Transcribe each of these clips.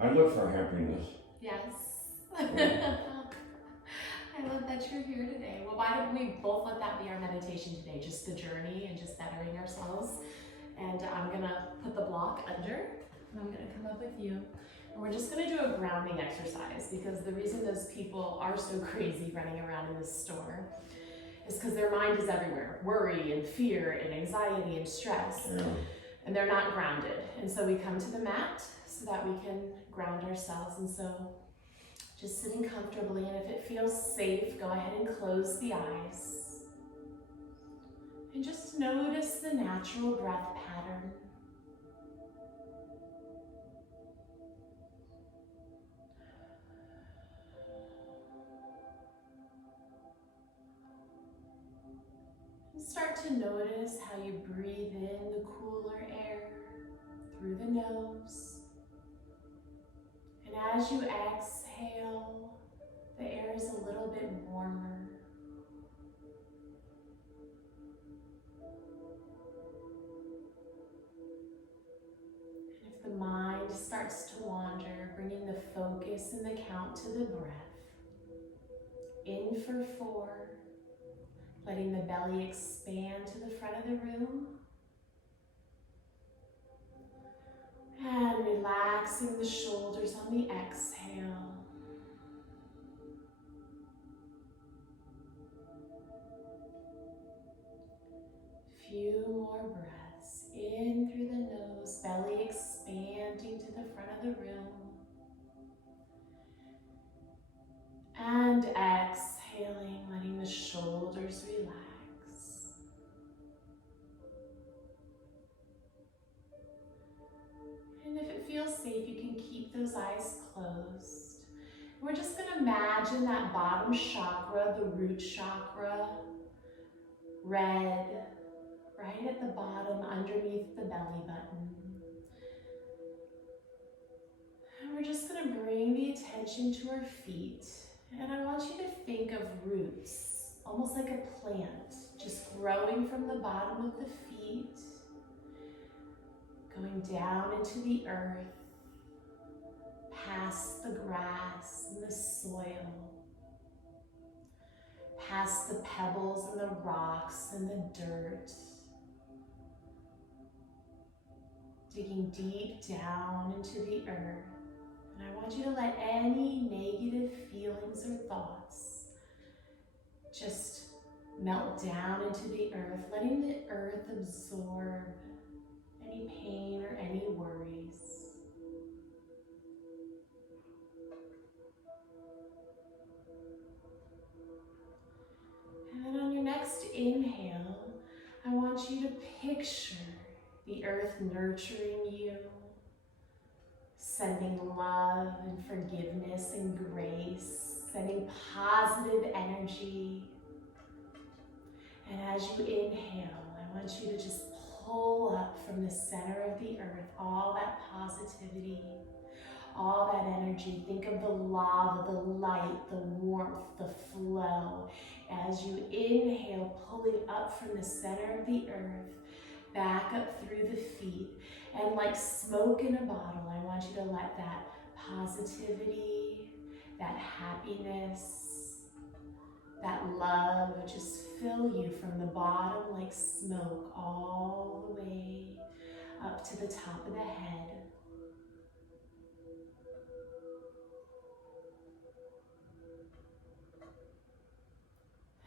I look for happiness. Yes. Yeah. I love that you're here today. Well, why don't we both let that be our meditation today, just the journey and just bettering ourselves. And I'm gonna put the block under, and I'm gonna come up with you. And we're just gonna do a grounding exercise because the reason those people are so crazy running around in this store is because their mind is everywhere. Worry and fear and anxiety and stress. Yeah. And they're not grounded. And so we come to the mat so that we can ground ourselves. And so just sitting comfortably, and if it feels safe, go ahead and close the eyes. And just notice the natural breath pattern. And start to notice how you breathe in the cooler air through the nose. And as you exhale, the air is a little bit warmer. And if the mind starts to wander, bringing the focus and the count to the breath. In for 4, letting the belly expand to the front of the room. And relaxing the shoulders on the exhale. Few more breaths in through the nose, belly expanding to the front of the room. And exhaling, letting the shoulders relax. And if it feels safe, you can keep those eyes closed. We're just going to imagine that bottom chakra, the root chakra, red, right at the bottom underneath the belly button. And we're just going to bring the attention to our feet. And I want you to think of roots, almost like a plant, just growing from the bottom of the feet, going down into the earth, past the grass and the soil, past the pebbles and the rocks and the dirt, digging deep down into the earth. And I want you to let any negative feelings or thoughts just melt down into the earth, letting the earth absorb any pain or any worries. And then on your next inhale, I want you to picture the earth nurturing you, sending love and forgiveness and grace, sending positive energy. And as you inhale, I want you to just pull up from the center of the earth all that positivity, all that energy. Think of the lava, the light, the warmth, the flow. As you inhale, pulling up from the center of the earth, back up through the feet. And like smoke in a bottle, I want you to let that positivity, that happiness, that love just fill you from the bottom like smoke all the way up to the top of the head.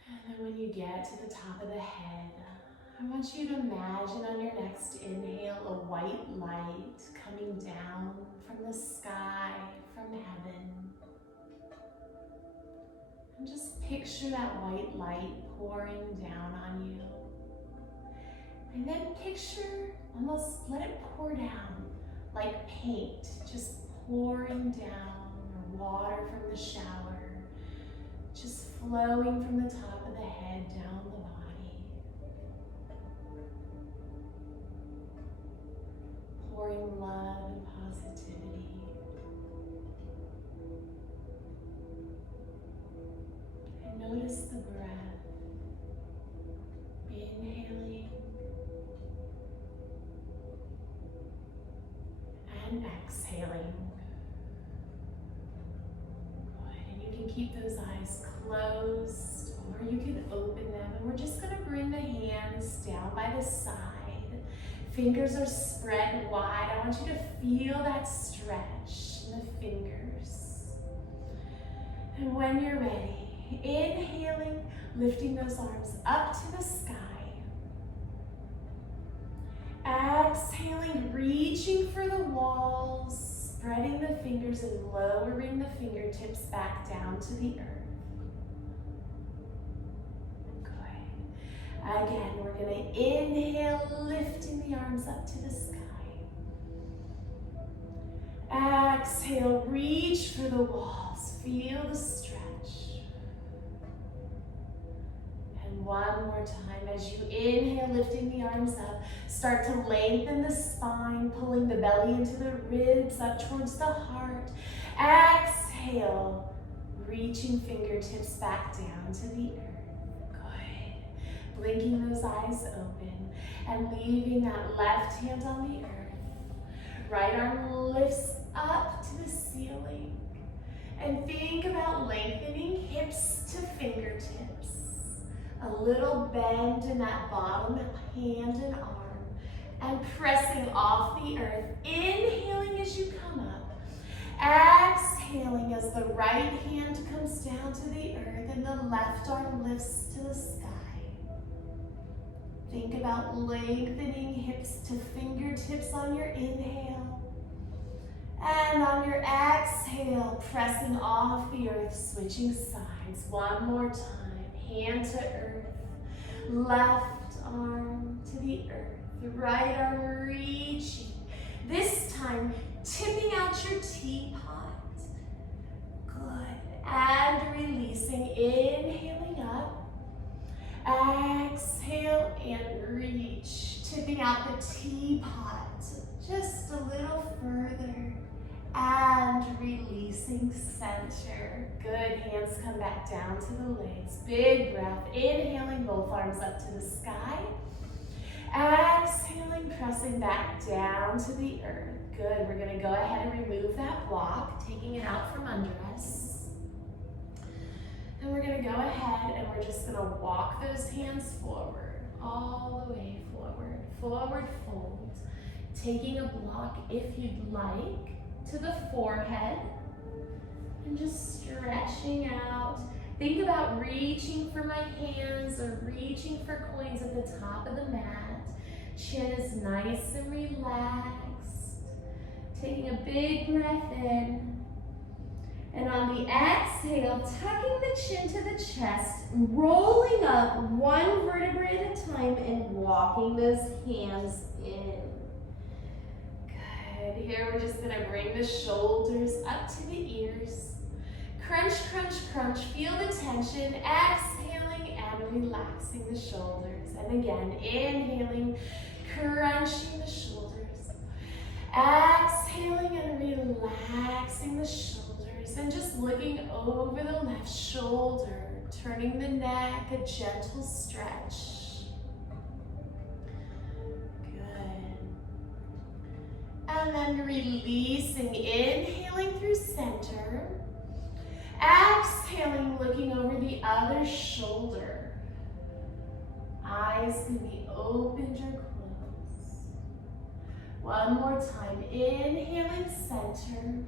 And then when you get to the top of the head, I want you to imagine on your next inhale a white light coming down from the sky, from heaven. And just picture that white light pouring down on you. And then picture, almost let it pour down like paint, just pouring down, or water from the shower, just flowing from the top of the head down the body. Pouring love and positivity. And notice the breath. Inhaling and exhaling. keep those eyes closed, or you can open them. And we're just gonna bring the hands down by the side. Fingers are spread wide. I want you to feel that stretch in the fingers. And when you're ready, inhaling, lifting those arms up to the sky. Exhaling, reaching for the walls, spreading the fingers and lowering the fingertips back down to the earth. Good. Again, we're going to inhale, lifting the arms up to the sky. Exhale, reach for the walls, feel the stretch. And one more time, as you inhale, lifting the arms up, start to lengthen the spine, pulling the belly into the ribs, up towards the heart. Exhale, reaching fingertips back down to the earth. Good. Blinking those eyes open and leaving that left hand on the earth. Right arm lifts up to the ceiling. And think about lengthening hips to fingertips. A little bend in that bottom hand and arm. And pressing off the earth. Inhaling as you come up. Exhaling as the right hand comes down to the earth and the left arm lifts to the sky. Think about lengthening hips to fingertips on your inhale. And on your exhale, pressing off the earth, switching sides. One more time. Hand to earth. Left arm to the earth. The right arm reaching. This time, tipping out your teapot. Good. And releasing. Inhaling up. Exhale and reach. Tipping out the teapot just a little further. And releasing center. Good. Hands come back down to the legs. Big breath. Inhaling, both arms up to the sky. Exhaling, pressing back down to the earth. Good. We're going to go ahead and remove that block, taking it out from under us. And we're going to go ahead and we're just going to walk those hands forward, all the way forward. Forward fold. Taking a block, if you'd like, to the forehead. And just stretching out. Think about reaching for my hands or reaching for coins at the top of the mat. Chin is nice and relaxed. Taking a big breath in. And on the exhale, tucking the chin to the chest, rolling up one vertebrae at a time and walking those hands in. Good. Here we're just going to bring the shoulders up to the ears. Crunch, crunch, crunch. Feel the tension. Exhaling and relaxing the shoulders. And again, inhaling, crunching the shoulders. Exhaling and relaxing the shoulders. And just looking over the left shoulder. Turning the neck, a gentle stretch. Good. And then releasing, inhaling through center. Exhaling, looking over the other shoulder. Eyes can be opened or closed. One more time. Inhaling, center.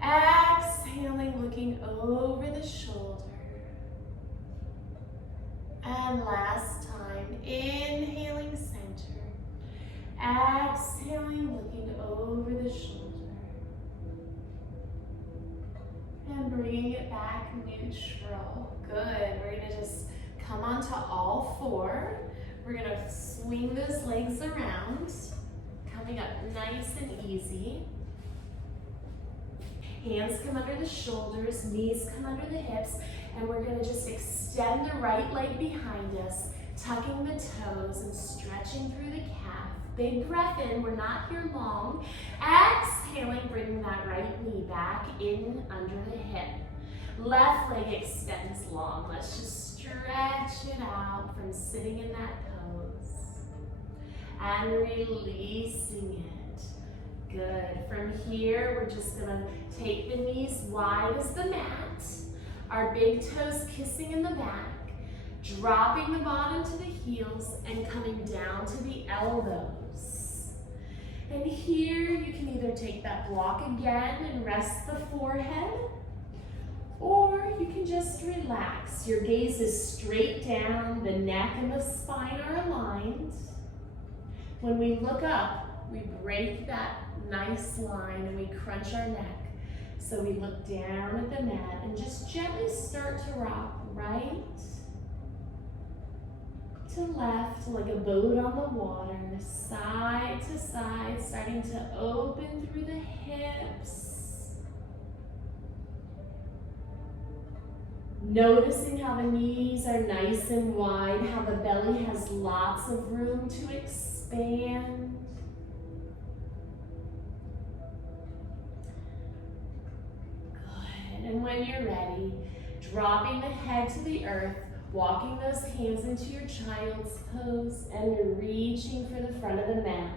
Exhaling, looking over the shoulder. And last time. Inhaling, center. Exhaling, looking over the shoulder. And bringing it back neutral. Good. We're going to just come onto all four. We're going to swing those legs around. Coming up nice and easy. Hands come under the shoulders, knees come under the hips, and we're going to just extend the right leg behind us, tucking the toes and stretching through the calf. Big breath in, we're not here long. Exhaling, bringing that right knee back in under the hip. Left leg extends long. Let's just stretch it out from sitting in that pose. And releasing it. Good. From here, we're just gonna take the knees wide as the mat, our big toes kissing in the back, dropping the bottom to the heels and coming down to the elbows. And here, you can either take that block again and rest the forehead, or you can just relax. Your gaze is straight down, the neck and the spine are aligned. When we look up, we break that nice line and we crunch our neck. So we look down at the mat and just gently start to rock right to left like a boat on the water, side to side, starting to open through the hips. Noticing how the knees are nice and wide, how the belly has lots of room to expand. Good. And when you're ready, dropping the head to the earth, walking those hands into your child's pose, and you're reaching for the front of the mat.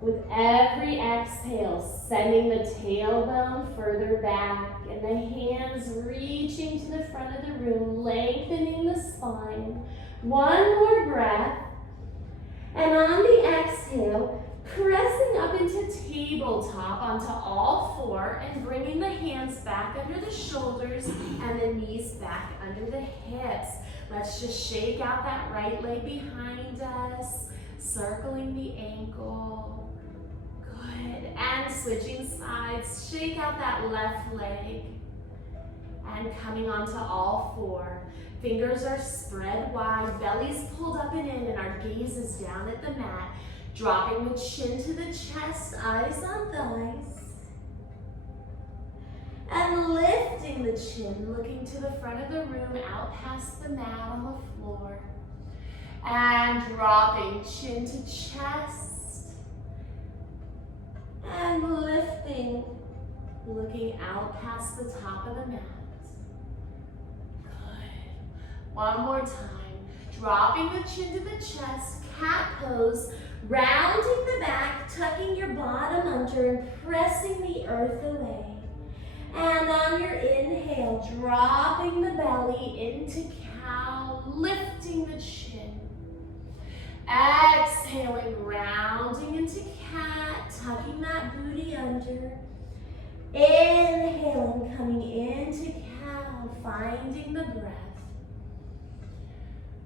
With every exhale, sending the tailbone further back and the hands reaching to the front of the room, lengthening the spine. One more breath. And on the exhale, pressing up into tabletop onto all four and bringing the hands back under the shoulders and the knees back under the hips. Let's just shake out that right leg behind us, circling the ankle. Good. And switching sides, shake out that left leg. And coming onto all four. Fingers are spread wide, belly's pulled up and in, and our gaze is down at the mat. Dropping the chin to the chest, eyes on thighs. And lifting the chin, looking to the front of the room, out past the mat on the floor. And dropping chin to chest. And lifting, looking out past the top of the mat. Good. One more time. Dropping the chin to the chest, cat pose. Rounding the back, tucking your bottom under and pressing the earth away. And on your inhale, dropping the belly into cow, lifting the chin. Exhaling, rounding into cat, tucking that booty under. Inhaling, coming into cow, finding the breath.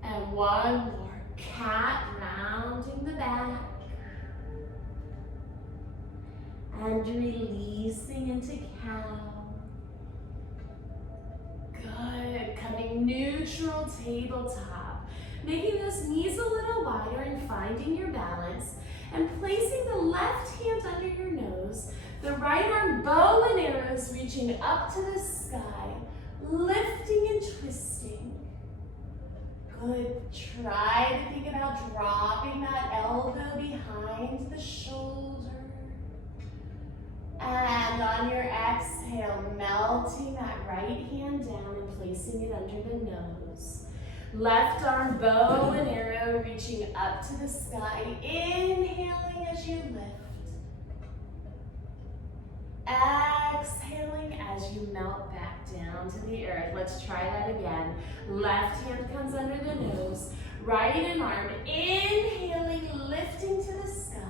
And one more. Cat, rounding the back. And releasing into cow. Good. Coming neutral tabletop. Making those knees a little wider and finding your balance. And placing the left hand under your nose. The right arm, bow and arrows, reaching up to the sky. Lifting and twisting. Good. Try to think about dropping that elbow behind the shoulder. And on your exhale, melting that right hand down and placing it under the nose. Left arm, bow and arrow, reaching up to the sky. Inhaling as you lift. Exhaling as you melt back down to the earth. Let's try that again. Left hand comes under the nose. Right arm, inhaling, lifting to the sky.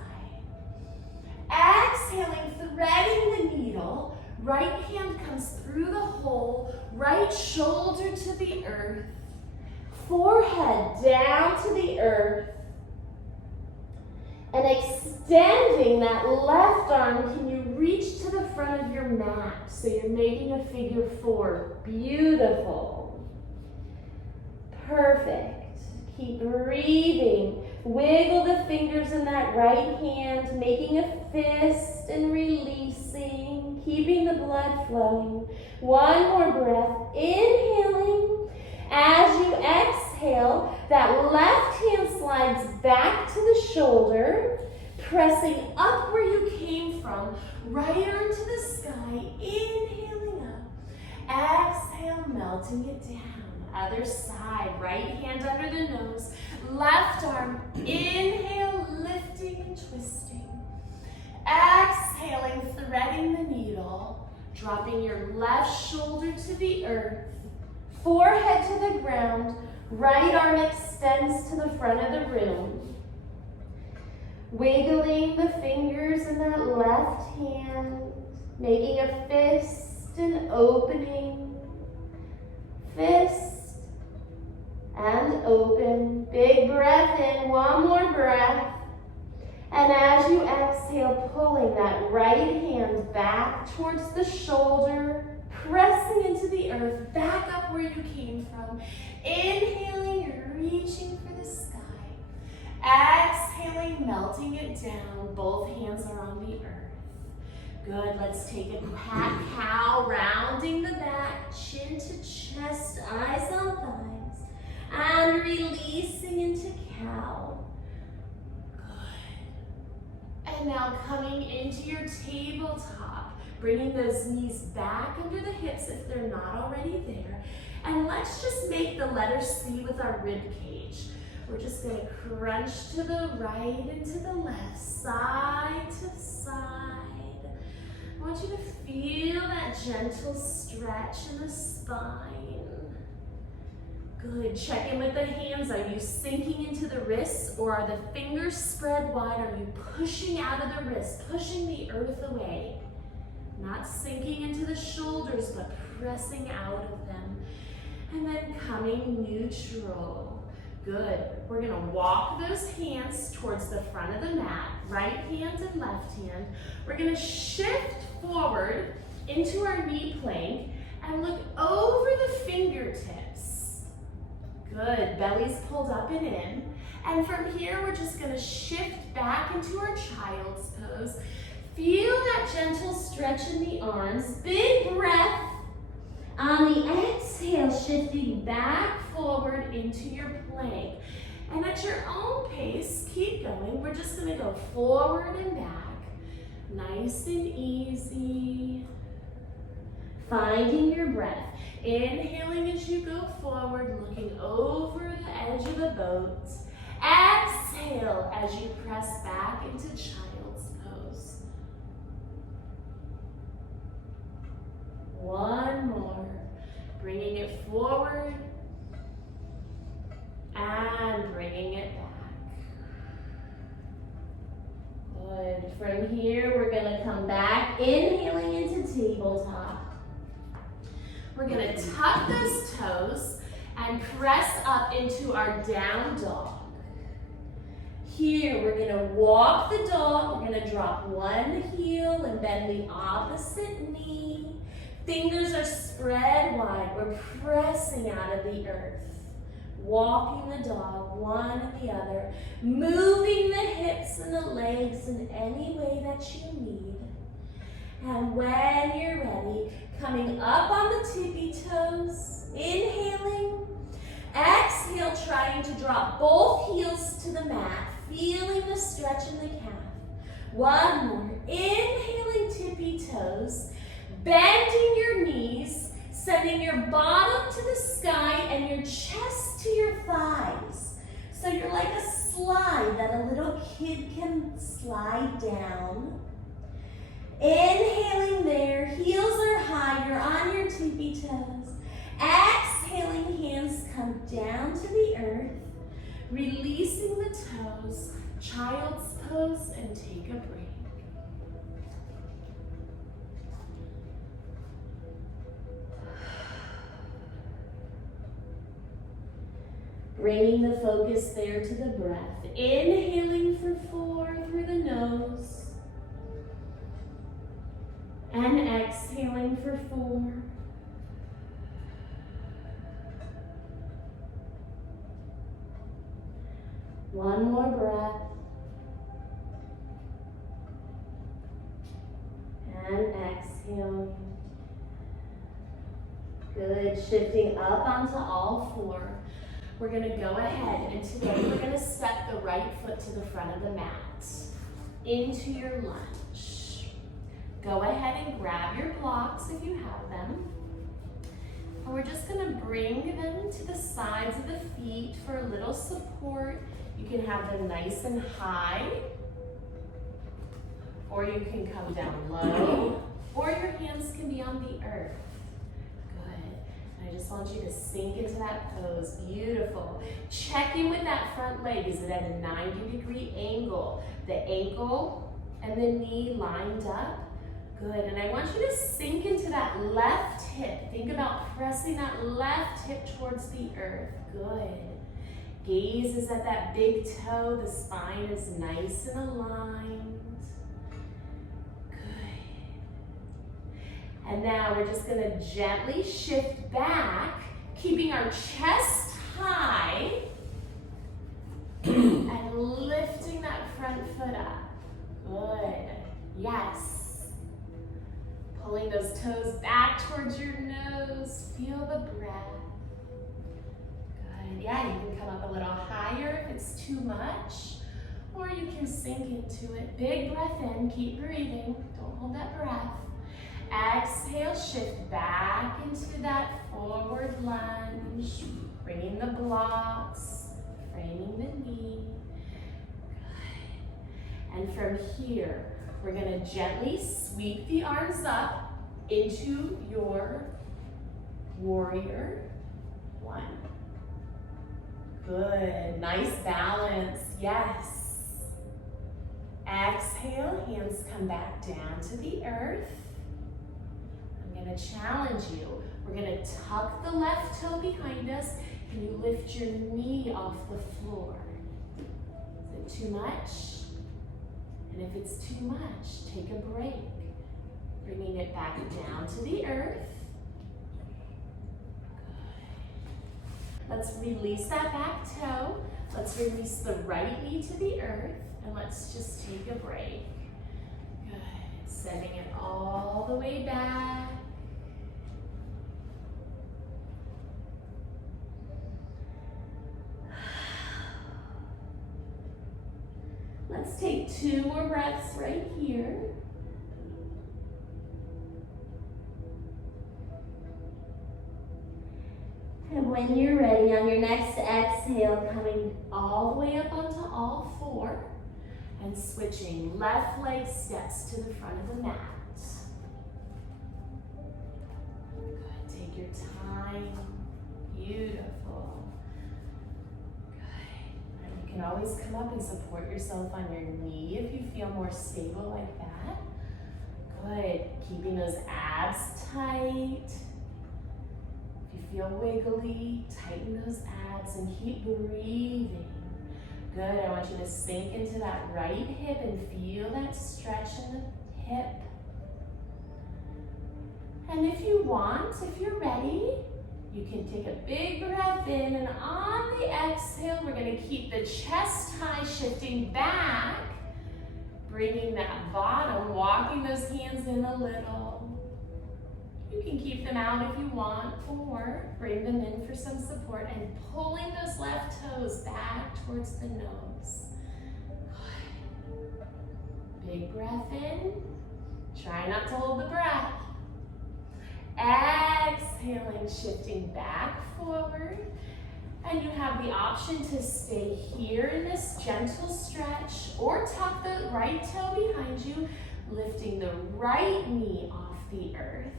Exhaling, threading the needle. Right hand comes through the hole. Right shoulder to the earth. Forehead down to the earth. And extending that left arm, can you reach to the front of your mat? So you're making a figure four. Beautiful. Perfect. Keep breathing. Wiggle the fingers in that right hand, making a fist and releasing, keeping the blood flowing. One more breath. Inhaling. As you exhale, that left hand slides back to the shoulder, pressing up where you came from, right arm to the sky, inhaling up. Exhale, melting it down. Other side, right hand under the nose, Left arm, inhale, lifting and twisting. Exhaling, threading the needle, dropping your left shoulder to the earth, forehead to the ground, right arm extends to the front of the room. Wiggling the fingers in that left hand, making a fist and opening. Fist and open. Big breath in, one more breath. And as you exhale, pulling that right hand back towards the shoulder, pressing into the earth, back up where you came from. Inhaling, you're reaching for the sky. Exhaling, melting it down. Both hands are on the earth. Good, let's take a cat-cow, rounding the back, chin to chest, eyes on thighs, and releasing into cow. And now coming into your tabletop, bringing those knees back under the hips if they're not already there. And let's just make the letter C with our rib cage. We're just going to crunch to the right and to the left, side to side. I want you to feel that gentle stretch in the spine. Good. Check in with the hands. Are you sinking into the wrists, or are the fingers spread wide? Are you pushing out of the wrists, pushing the earth away? Not sinking into the shoulders, but pressing out of them. And then coming neutral. Good. We're going to walk those hands towards the front of the mat, right hand and left hand. We're going to shift forward into our knee plank and look over the fingertips. Good, belly's pulled up and in. And from here, we're just gonna shift back into our child's pose. Feel that gentle stretch in the arms. Big breath. On the exhale, shifting back forward into your plank. And at your own pace, keep going. We're just gonna go forward and back. Nice and easy. Finding your breath. Inhaling as you go forward, looking over the edge of the boat. Exhale as you press back into child's pose. One more. Bringing it forward and bringing it back. Good. From here, we're going to come back, inhaling into tabletop. We're going to tuck those toes and press up into our down dog. Here, we're going to walk the dog. We're going to drop one heel and bend the opposite knee. Fingers are spread wide. We're pressing out of the earth. Walking the dog, one and the other. Moving the hips and the legs in any way that you need. And when you're ready, coming up on the tippy toes, inhaling, exhale, trying to drop both heels to the mat, feeling the stretch in the calf. One more, inhaling tippy toes, bending your knees, sending your bottom to the sky and your chest to your thighs. So you're like a slide that a little kid can slide down. Inhaling there, heels are high, you're on your tippy toes. Exhaling, hands come down to the earth, releasing the toes, child's pose, and take a break. Bringing the focus there to the breath. Inhaling for 4 through the nose. And exhaling for 4. One more breath. And exhaling. Good, shifting up onto all 4. We're going to go ahead, and today we're going to step the right foot to the front of the mat into your lunge. Go ahead and grab your blocks if you have them. And we're just gonna bring them to the sides of the feet for a little support. You can have them nice and high, or you can come down low, or your hands can be on the earth. Good. I just want you to sink into that pose. Beautiful. Check in with that front leg. Is it at a 90-degree angle? The ankle and the knee lined up. Good. And I want you to sink into that left hip. Think about pressing that left hip towards the earth. Good. Gaze is at that big toe. The spine is nice and aligned. And now we're just gonna gently shift back, keeping our chest high and lifting that front foot up. Good. Yes. Pulling those toes back towards your nose. Feel the breath. Good. Yeah, you can come up a little higher if it's too much, or you can sink into it. Big breath in, keep breathing. Don't hold that breath. Exhale, shift back into that forward lunge, bringing the blocks, framing the knee. Good. And from here, we're gonna gently sweep the arms up into your warrior one. Good, nice balance, yes. Exhale, hands come back down to the earth. I'm gonna challenge you. We're gonna tuck the left toe behind us. Can you lift your knee off the floor? Is it too much? And if it's too much, take a break. Bringing it back down to the earth. Good. Let's release that back toe. Let's release the right knee to the earth, and let's just take a break. Good. Sending it all the way back. Let's take 2 more breaths right here. And when you're ready, on your next exhale, coming all the way up onto all 4 and switching left leg steps to the front of the mat. Good, take your time. Beautiful. You can always come up and support yourself on your knee if you feel more stable like that. Good, keeping those abs tight. If you feel wiggly, tighten those abs and keep breathing. Good, I want you to sink into that right hip and feel that stretch in the hip. And if you want, if you're ready, you can take a big breath in, and on the exhale, we're gonna keep the chest high, shifting back, bringing that bottom, walking those hands in a little. You can keep them out if you want, or bring them in for some support, and pulling those left toes back towards the nose. Big breath in. Try not to hold the breath. Exhaling, shifting back forward. And you have the option to stay here in this gentle stretch or tuck the right toe behind you, lifting the right knee off the earth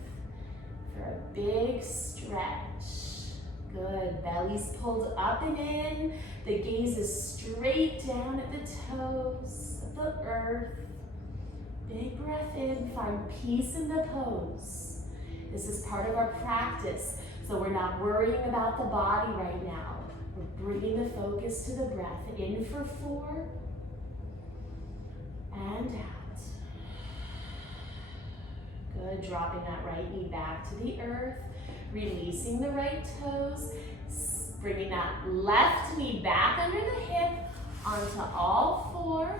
for a big stretch. Good, belly's pulled up and in. The gaze is straight down at the toes of the earth. Big breath in, find peace in the pose. This is part of our practice, so we're not worrying about the body right now. We're bringing the focus to the breath. In for 4, and out. Good, dropping that right knee back to the earth, releasing the right toes, bringing that left knee back under the hip, onto all 4,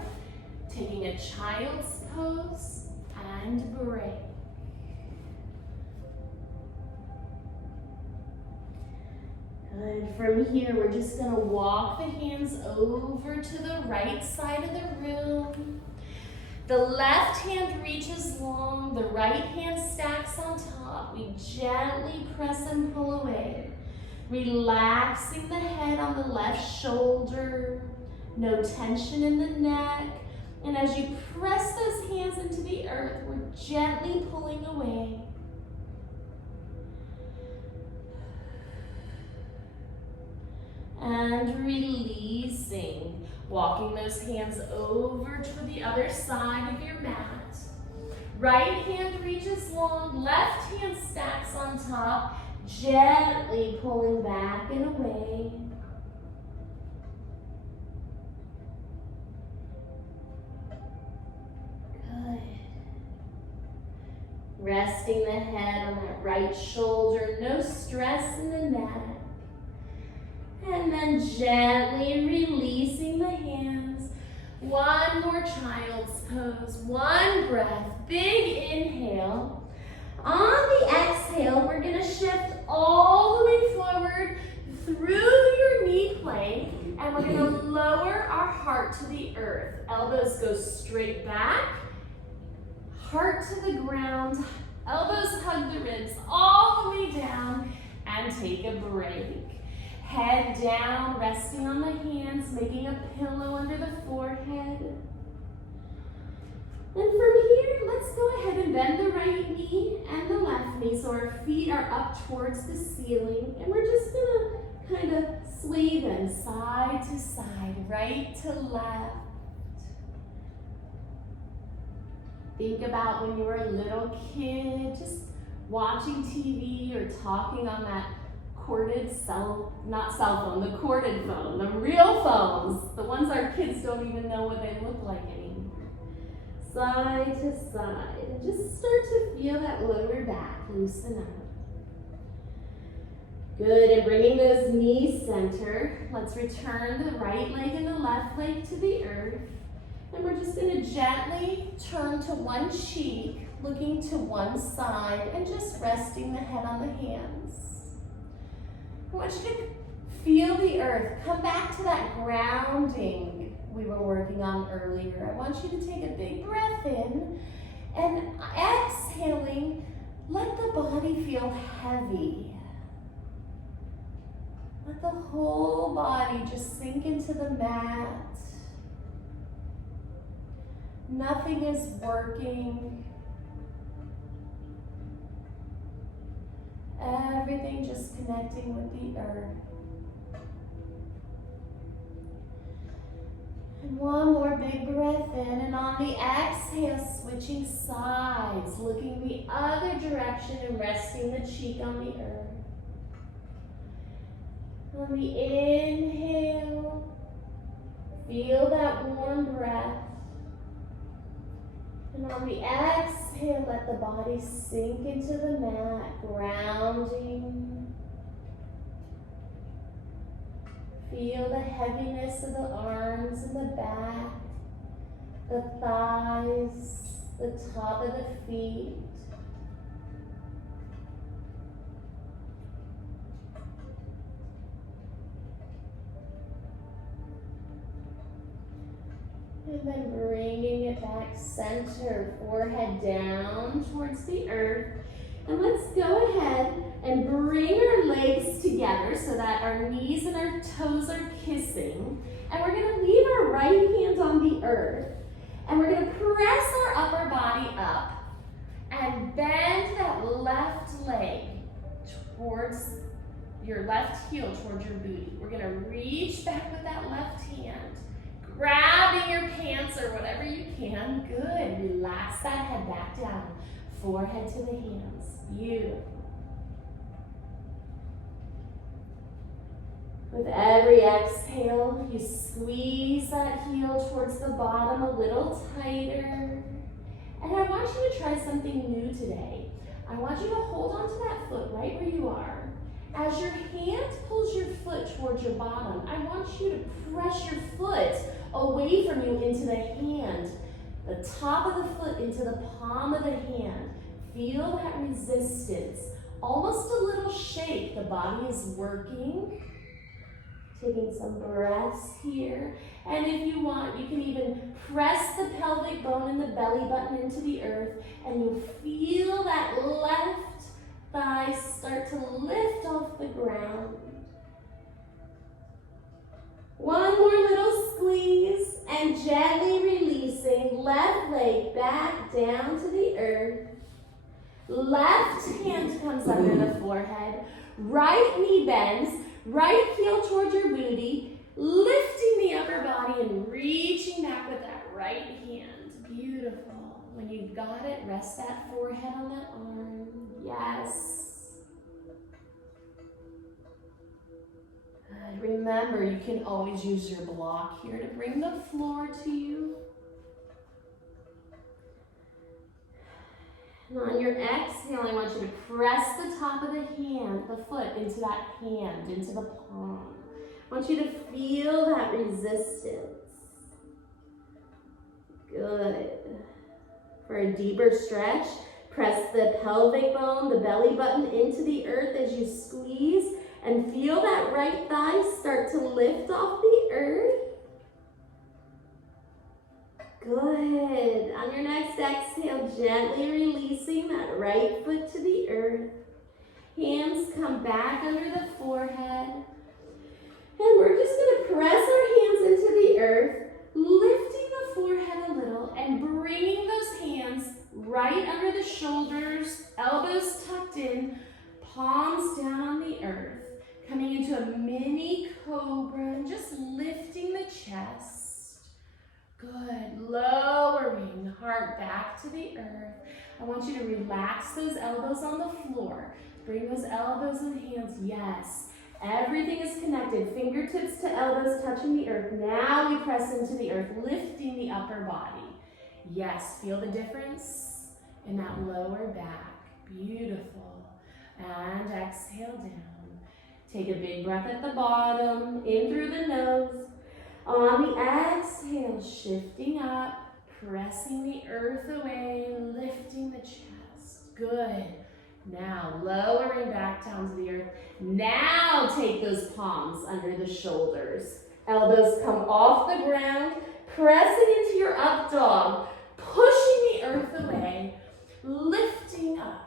taking a child's pose, and break. Good. From here, we're just gonna walk the hands over to the right side of the room. The left hand reaches long, the right hand stacks on top. We gently press and pull away. Relaxing the head on the left shoulder, no tension in the neck. And as you press those hands into the earth, we're gently pulling away. And releasing, walking those hands over to the other side of your mat. Right hand reaches long, left hand stacks on top, gently pulling back and away. Good. Resting the head on that right shoulder, no stress in the neck. And then gently releasing the hands. One more child's pose. One breath. Big inhale. On the exhale, we're going to shift all the way forward through your knee plank. And we're going to lower our heart to the earth. Elbows go straight back. Heart to the ground. Elbows hug the ribs all the way down. And take a break. Head down, resting on the hands, making a pillow under the forehead. And from here, let's go ahead and bend the right knee and the left knee so our feet are up towards the ceiling. And we're just gonna kind of sway them side to side, right to left. Think about when you were a little kid, just watching TV or talking on that corded not cell phone, the corded phone, the real phones, the ones our kids don't even know what they look like anymore. Side to side, and just start to feel that lower back loosen up. Good, and bringing those knees center, let's return the right leg and the left leg to the earth. And we're just gonna gently turn to one cheek, looking to one side, and just resting the head on the hands. I want you to feel the earth. Come back to that grounding we were working on earlier. I want you to take a big breath in and exhaling, let the body feel heavy. Let the whole body just sink into the mat. Nothing is working. Everything just connecting with the earth. And one more big breath in, and on the exhale, switching sides, looking the other direction and resting the cheek on the earth. On the inhale, feel that warm breath. And on the exhale, let the body sink into the mat, grounding. Feel the heaviness of the arms and the back, the thighs, the top of the feet. And then bringing it back center, forehead down towards the earth. And let's go ahead and bring our legs together so that our knees and our toes are kissing. And we're going to leave our right hand on the earth. And we're going to press our upper body up and bend that left leg towards your left heel, towards your booty. We're going to reach back with that left hand. Grabbing your pants or whatever you can. Good. Relax that head back down. Forehead to the hands. Beautiful. With every exhale, you squeeze that heel towards the bottom a little tighter. And I want you to try something new today. I want you to hold on to that foot right where you are. As your hand pulls your foot towards your bottom, I want you to press your foot away from you into the hand, the top of the foot into the palm of the hand. Feel that resistance, almost a little shake. The body is working. Taking some breaths here. And if you want, you can even press the pelvic bone and the belly button into the earth, and you'll feel that left thigh start to lift off the ground. One more little squeeze, and gently releasing, left leg back down to the earth. Left hand comes under the forehead, right knee bends, right heel towards your booty, lifting the upper body and reaching back with that right hand. Beautiful. When you've got it, rest that forehead on that arm. Yes. Good. Remember, you can always use your block here to bring the floor to you. And on your exhale, I want you to press the top of the hand, the foot, into that hand, into the palm. I want you to feel that resistance. Good. For a deeper stretch, press the pelvic bone, the belly button into the earth as you squeeze, and feel that right thigh start to lift off the earth. Good. On your next exhale, gently releasing that right foot to the earth. Hands come back under the forehead. And we're just going to press our hands into the earth, lifting the forehead a little and bringing those hands right under the shoulders, elbows tucked in, palms down on the earth. Coming into a mini cobra and just lifting the chest. Good. Lowering the heart back to the earth. I want you to relax those elbows on the floor. Bring those elbows and hands. Yes. Everything is connected. Fingertips to elbows touching the earth. Now we press into the earth, lifting the upper body. Yes. Feel the difference in that lower back. Beautiful. And exhale down. Take a big breath at the bottom, in through the nose. On the exhale, shifting up, pressing the earth away, lifting the chest. Good. Now, lowering back down to the earth. Now, take those palms under the shoulders. Elbows come off the ground, pressing into your up dog, pushing the earth away, lifting up.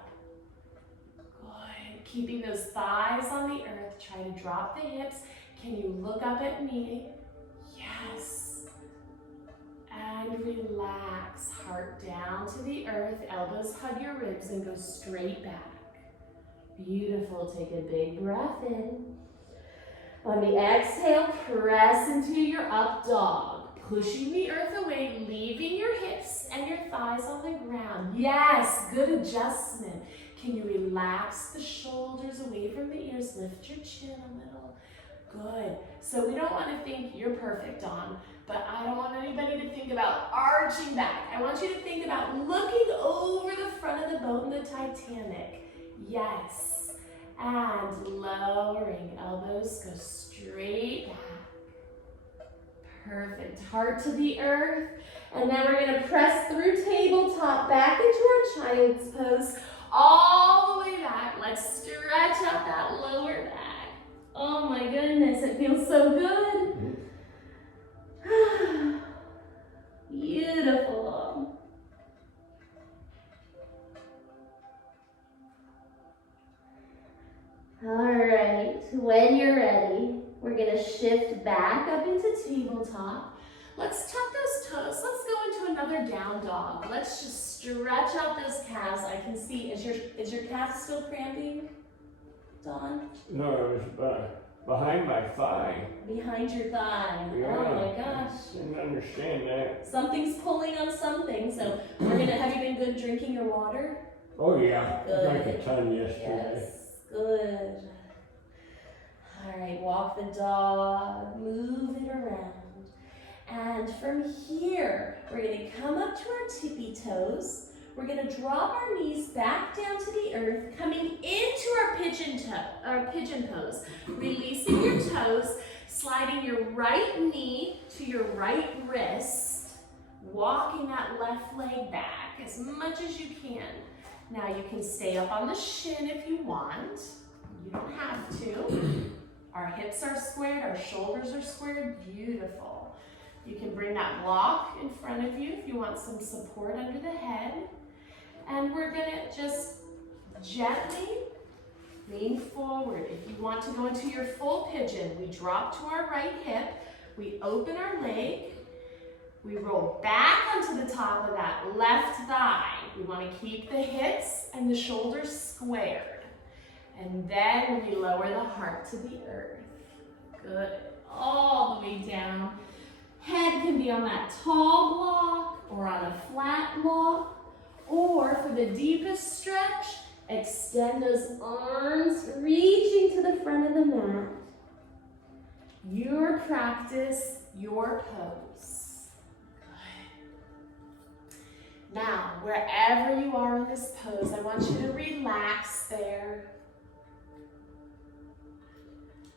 Keeping those thighs on the earth. Try to drop the hips. Can you look up at me? Yes. And relax. Heart down to the earth. Elbows hug your ribs and go straight back. Beautiful. Take a big breath in. On the exhale, press into your up dog. Pushing the earth away, leaving your hips and your thighs on the ground. Yes. Good adjustment. Can you relax the shoulders away from the ears? Lift your chin a little. Good. So we don't want to think you're perfect, Dawn, but I don't want anybody to think about arching back. I want you to think about looking over the front of the boat in the Titanic. Yes. And lowering. Elbows go straight back. Perfect. Heart to the earth. And then we're going to press through tabletop back into our child's pose. All the way back. Let's stretch out that lower back. Oh my goodness, it feels so good. Beautiful. All right, when you're ready, we're gonna shift back up into tabletop. Let's tuck those toes. Let's go into another down dog. Let's just stretch out those calves. I can see, is your calf still cramping, Dawn? No, it was behind my thigh. Behind your thigh. Yeah. Oh my gosh. Didn't understand that. Something's pulling on something. So have you been good drinking your water? Oh yeah, Good. drank a ton yesterday. Yes, good. All right, walk the dog, move it around. And from here, we're gonna come up to our tippy toes. We're gonna drop our knees back down to the earth, coming into our pigeon pose. Releasing your toes, sliding your right knee to your right wrist, walking that left leg back as much as you can. Now you can stay up on the shin if you want. You don't have to. Our hips are squared, our shoulders are squared. Beautiful. You can bring that block in front of you if you want some support under the head. And we're gonna just gently lean forward. If you want to go into your full pigeon, we drop to our right hip, we open our leg, we roll back onto the top of that left thigh. We want to keep the hips and the shoulders squared. And then we lower the heart to the earth. Good. All the way down. Head can be on that tall block or on a flat block. Or for the deepest stretch, extend those arms, reaching to the front of the mat. Your practice, your pose. Now, wherever you are in this pose, I want you to relax there.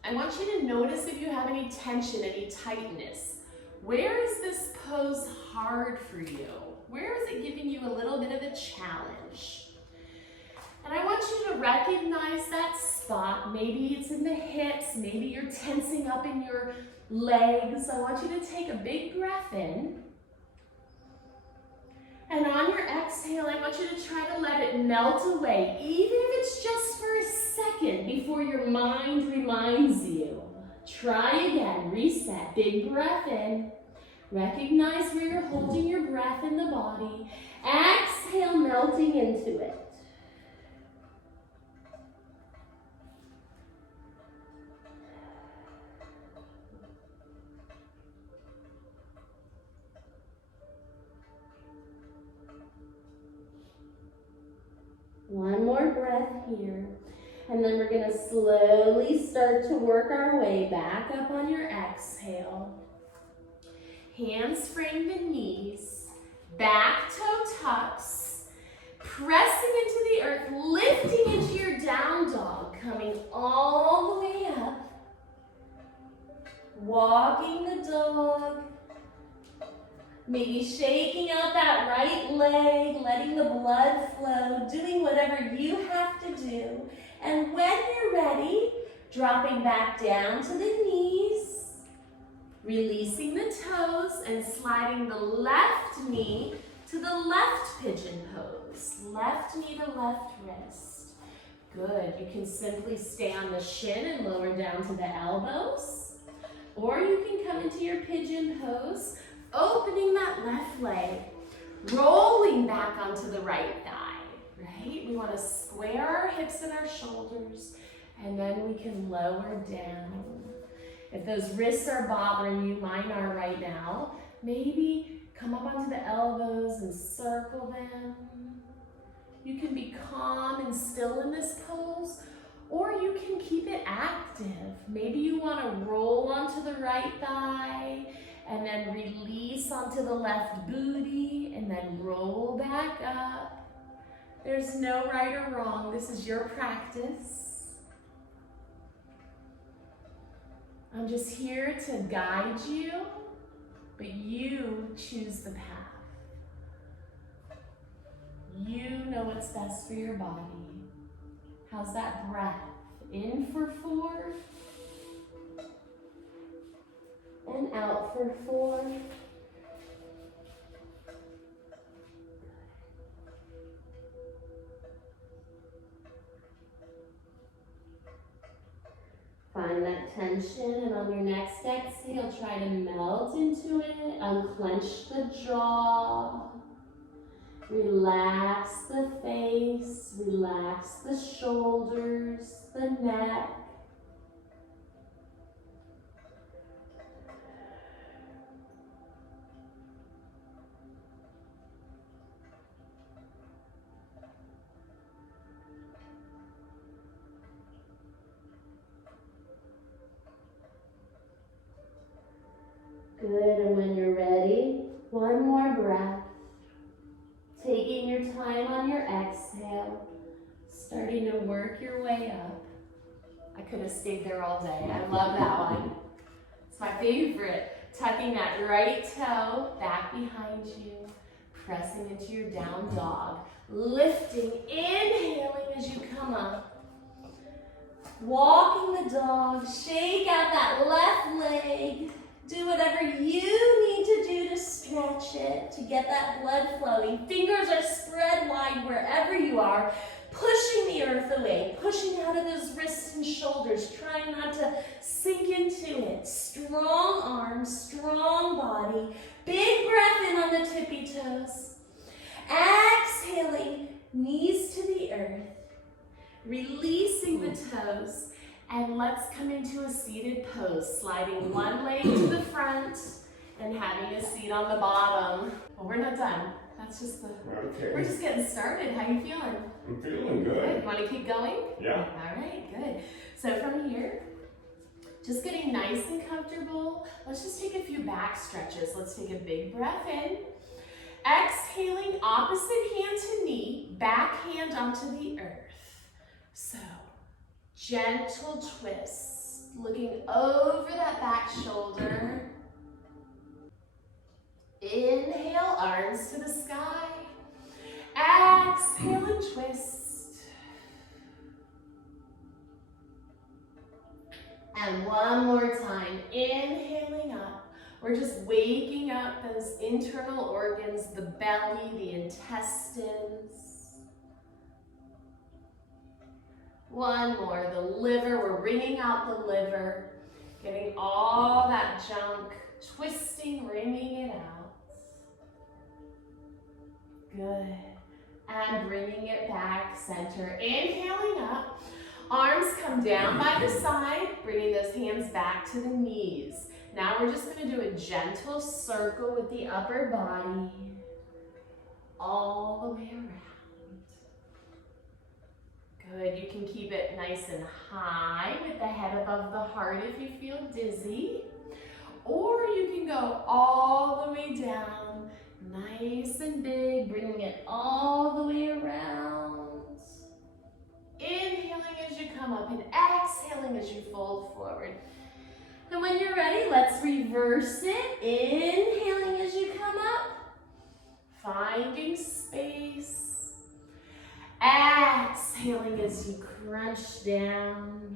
I want you to notice if you have any tension, any tightness. Where is this pose hard for you? Where is it giving you a little bit of a challenge? And I want you to recognize that spot. Maybe it's in the hips, maybe you're tensing up in your legs. I want you to take a big breath in. And on your exhale, I want you to try to let it melt away, even if it's just for a second before your mind reminds you. Try again, reset, big breath in. Recognize where you're holding your breath in the body. Exhale, melting into it. One more breath here. And then we're going to slowly start to work our way back up on your exhale. Hands frame the knees, back toe tucks, pressing into the earth, lifting into your down dog, coming all the way up, walking the dog, maybe shaking out that right leg, letting the blood flow, doing whatever you have to do. And when you're ready, dropping back down to the knees, releasing the toes and sliding the left knee to the left pigeon pose. Left knee to left wrist. Good. You can simply stay on the shin and lower down to the elbows. Or you can come into your pigeon pose, opening that left leg, rolling back onto the right thigh, right? We want to square our hips and our shoulders, and then we can lower down. If those wrists are bothering you, mine are right now, maybe come up onto the elbows and circle them. You can be calm and still in this pose, or you can keep it active. Maybe you want to roll onto the right thigh, and then release onto the left booty, and then roll back up. There's no right or wrong. This is your practice. I'm just here to guide you, but you choose the path. You know what's best for your body. How's that breath? In for 4. And out for 4. Find that tension, and on your next exhale, try to melt into it. Unclench the jaw. Relax the face. Relax the shoulders, the neck. Good, and when you're ready, one more breath. Taking your time on your exhale, starting to work your way up. I could have stayed there all day. I love that one. It's my favorite. Tucking that right toe back behind you, pressing into your down dog, lifting, inhaling as you come up. Walking the dog, shake out that left leg. Do whatever you need stretch it to get that blood flowing. Fingers are spread wide wherever you are, pushing the earth away, pushing out of those wrists and shoulders, trying not to sink into it. Strong arms, strong body. Big breath in on the tippy toes. Exhaling, knees to the earth. Releasing the toes. And let's come into a seated pose, sliding one leg to the front and having a seat on the bottom. Well, we're not done. That's just Okay. we're just getting started. How you feeling? I'm feeling Good. good. You want to keep going? Yeah. All right, good. So from here, just getting nice and comfortable. Let's just take a few back stretches. Let's take a big breath in. Exhaling, opposite hand to knee, back hand onto the earth. So, gentle twist, looking over that back shoulder. Inhale, arms to the sky. Exhale and twist. And one more time, inhaling up. We're just waking up those internal organs, the belly, the intestines. One more, the liver, we're wringing out the liver, getting all that junk, twisting, wringing it out. Good. And bringing it back, center. Inhaling up, arms come down by the side, bringing those hands back to the knees. Now we're just gonna do a gentle circle with the upper body, all the way around. Good, you can keep it nice and high with the head above the heart if you feel dizzy. Or you can go all the way down, nice and big, bringing it all the way around. Inhaling as you come up and exhaling as you fold forward. And when you're ready, let's reverse it. Inhaling as you come up, finding space. Exhaling as you crunch down.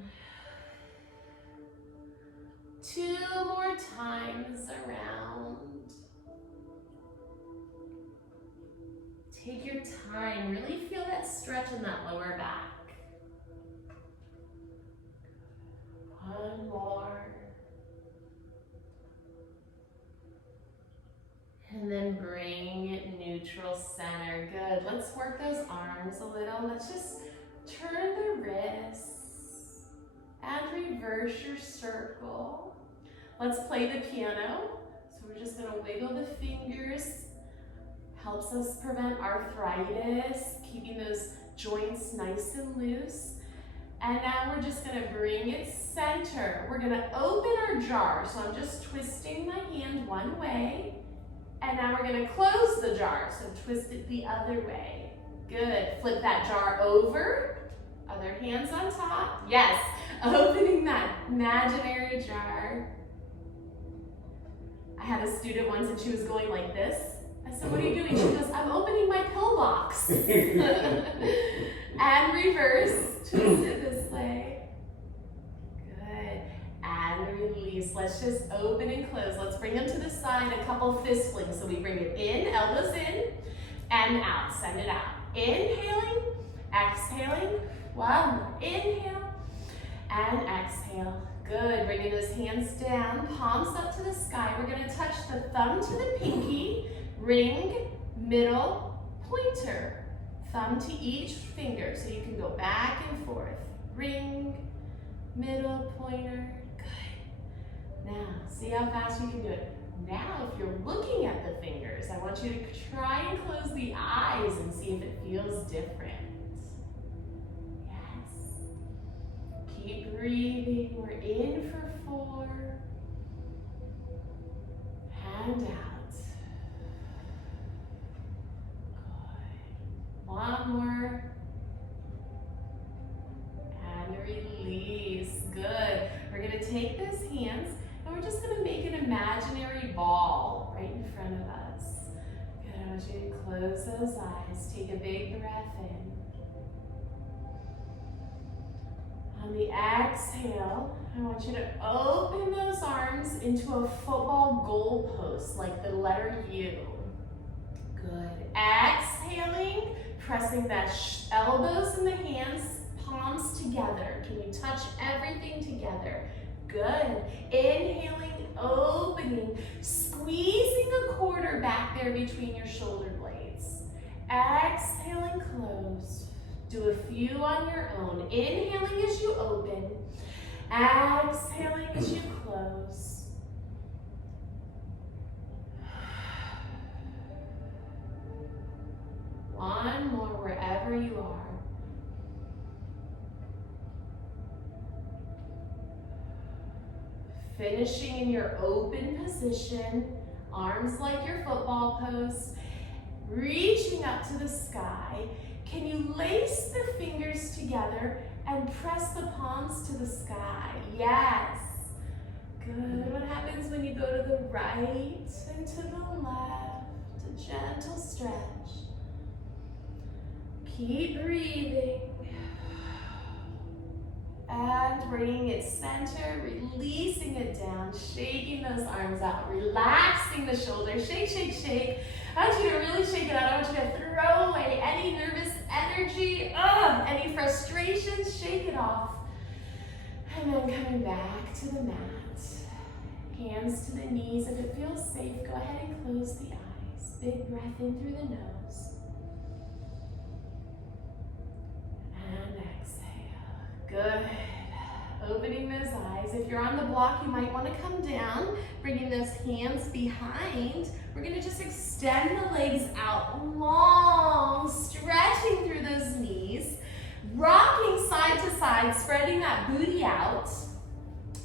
2 more times around. Take your time, really feel that stretch in that lower back. One more. And then bring it neutral center. Good. Let's work those arms a little. Let's just turn the wrists and reverse your circle. Let's play the piano. So we're just gonna wiggle the fingers. Helps us prevent arthritis, keeping those joints nice and loose. And now we're just gonna bring it center. We're gonna open our jar. So I'm just twisting my hand one way. And now we're gonna close the jar, so twist it the other way. Good, flip that jar over, other hands on top. Yes, opening that imaginary jar. I had a student once and she was going like this. I said, what are you doing? She goes, I'm opening my pillbox. And reverse, twist it this way. Good. And release. Let's just open and close. Let's bring them to the side, a couple fist flings. So we bring it in, elbows in, and out. Send it out. Inhaling, exhaling. One more. Inhale and exhale. Good. Bringing those hands down, palms up to the sky. We're going to touch the thumb to the pinky, ring, middle, pointer. Thumb to each finger. So you can go back and forth. Ring, middle, pointer. Now, see how fast you can do it. Now, if you're looking at the fingers, I want you to try and close the eyes and see if it feels different. Yes. Keep breathing. We're in for 4. And out. Good. One more. And release. Good. We're going to take those hands. And we're just going to make an imaginary ball right in front of us. Good, I want you to close those eyes. Take a big breath in. On the exhale, I want you to open those arms into a football goal close, like the letter U. Good. Exhaling, pressing that elbows and the hands, palms together. Can you touch everything together? Good. Inhaling, opening, squeezing a quarter back there between your shoulder blades. Exhaling, close. Do a few on your own. Inhaling as you open. Exhaling as you close. One more wherever you are. Finishing in your open position, arms like your football pose, reaching up to the sky. Can you lace the fingers together and press the palms to the sky? Yes. Good. What happens when you go to the right and to the left? A gentle stretch. Keep breathing. And bringing it center, releasing it down, shaking those arms out, relaxing the shoulders. Shake, shake, shake. I want you to really shake it out. I want you to throw away any nervous energy, any frustrations, shake it off. And then coming back to the mat. Hands to the knees. If it feels safe, go ahead and close the eyes. Big breath in through the nose. And exhale. Good. Opening those eyes. If you're on the block, you might want to come down, bringing those hands behind. We're going to just extend the legs out long, stretching through those knees, rocking side to side, spreading that booty out.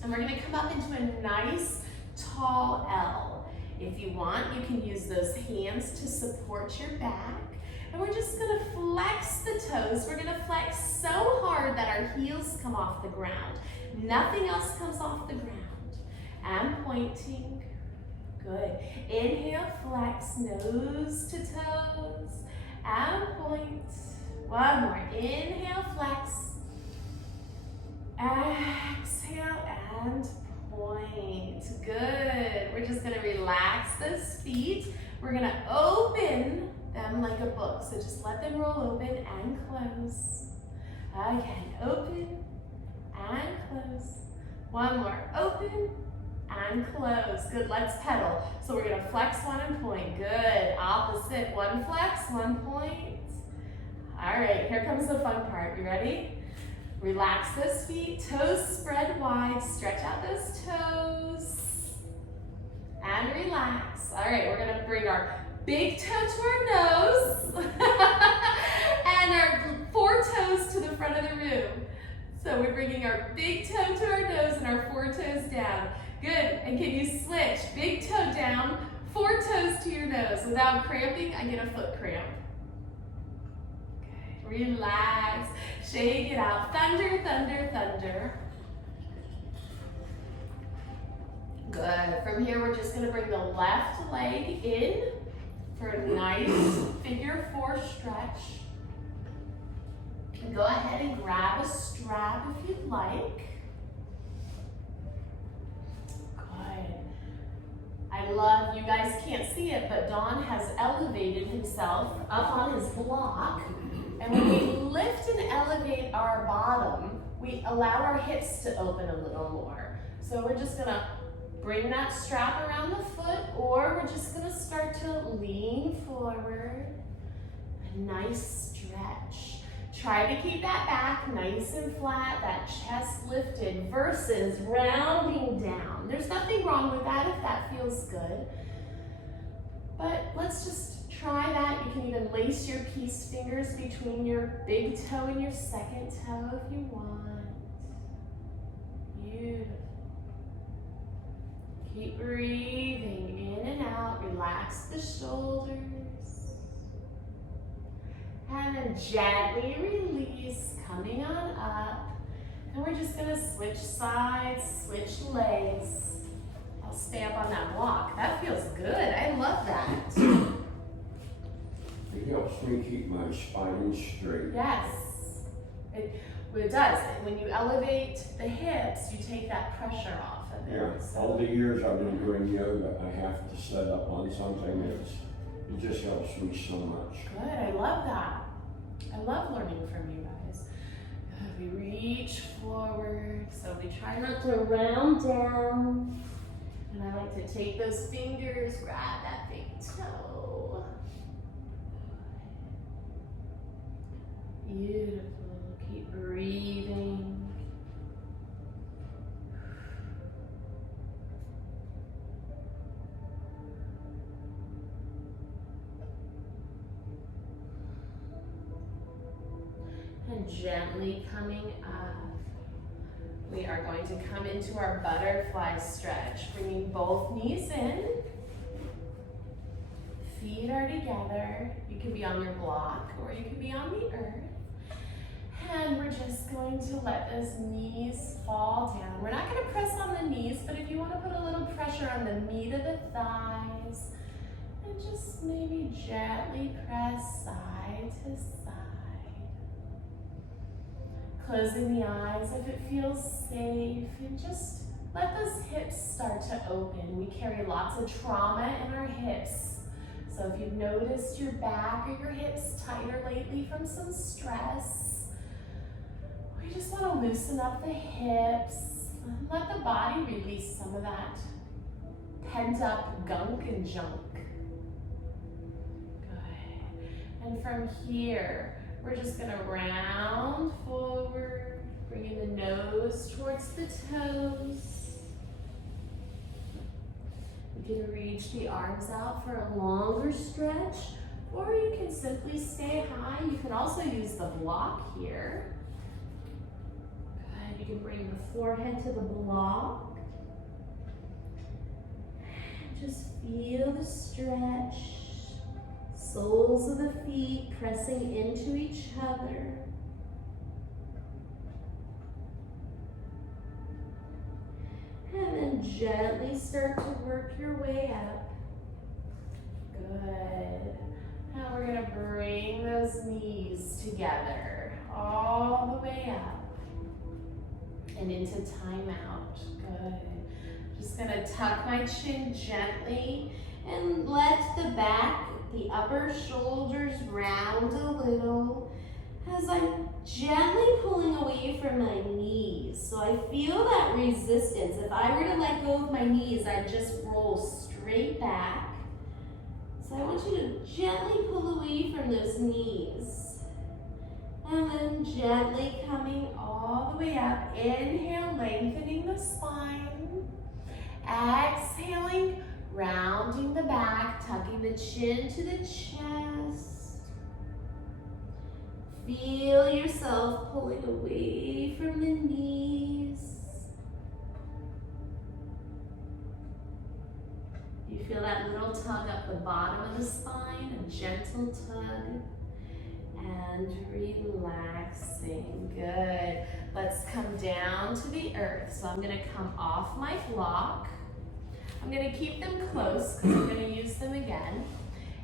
And we're going to come up into a nice tall L. If you want, you can use those hands to support your back. And we're just gonna flex the toes. We're gonna flex so hard that our heels come off the ground. Nothing else comes off the ground. And pointing. Good. Inhale, flex, nose to toes. And point. One more. Inhale, flex. Exhale, and point. Good. We're just gonna relax those feet. We're gonna open them like a book. So just let them roll open and close. Again, open and close. One more, open and close. Good, let's pedal. So we're gonna flex one and point. Good, opposite. One flex, one point. All right, here comes the fun part. You ready? Relax those feet, toes spread wide. Stretch out those toes. And relax. All right, we're gonna bring our big toe to our nose and our 4 toes to the front of the room. So we're bringing our big toe to our nose and our 4 toes down. Good, and can you switch? Big toe down, 4 toes to your nose. Without cramping, I get a foot cramp. Okay, relax, shake it out. Thunder, thunder, thunder. Good, from here we're just gonna bring the left leg in for a nice figure 4 stretch. Go ahead and grab a strap if you'd like. Good. I love, you guys can't see it, but Don has elevated himself up on his block. And when we lift and elevate our bottom, we allow our hips to open a little more. So we're just gonna bring that strap around the foot, or we're just gonna start to lean forward. A nice stretch. Try to keep that back nice and flat, that chest lifted versus rounding down. There's nothing wrong with that if that feels good. But let's just try that. You can even lace your peace fingers between your big toe and your second toe if you want. Beautiful. Keep breathing in and out. Relax the shoulders. And then gently release, coming on up. And we're just gonna switch sides, switch legs. I'll stay up on that block. That feels good. I love that. It helps me keep my spine straight. Yes, it does. When you elevate the hips, you take that pressure off of Yeah, all the years I've been doing yoga, I have to set up on something it just helps me so much. Good, I love that. I love learning from you guys. Good, we reach forward, so we try not to round down. And I like to take those fingers, grab that big toe. Beautiful, keep breathing. And gently coming up, we are going to come into our butterfly stretch, bringing both knees in. Feet are together. You can be on your block or you can be on the earth. And we're just going to let those knees fall down. We're not going to press on the knees, but if you want to put a little pressure on the meat of the thighs, and just maybe gently press side to side. Closing the eyes if it feels safe, and just let those hips start to open. We carry lots of trauma in our hips. So if you've noticed your back or your hips tighter lately from some stress, we just want to loosen up the hips and let the body release some of that pent up gunk and junk. Good. And from here, we're just going to round forward, bringing the nose towards the toes. You can reach the arms out for a longer stretch, or you can simply stay high. You can also use the block here. Good. You can bring the forehead to the block. Just feel the stretch. Soles of the feet pressing into each other. And then gently start to work your way up. Good. Now we're going to bring those knees together all the way up and into timeout. Good. Just going to tuck my chin gently and let the back, the upper shoulders round a little as I'm gently pulling away from my knees. So I feel that resistance. If I were to let go of my knees, I'd just roll straight back. So I want you to gently pull away from those knees. And then gently coming all the way up. Inhale, lengthening the spine. Exhaling, rounding the back, tucking the chin to the chest. Feel yourself pulling away from the knees. You feel that little tug up the bottom of the spine, a gentle tug, and relaxing. Good. Let's come down to the earth. So I'm going to come off my block. I'm going to keep them close because I'm going to use them again.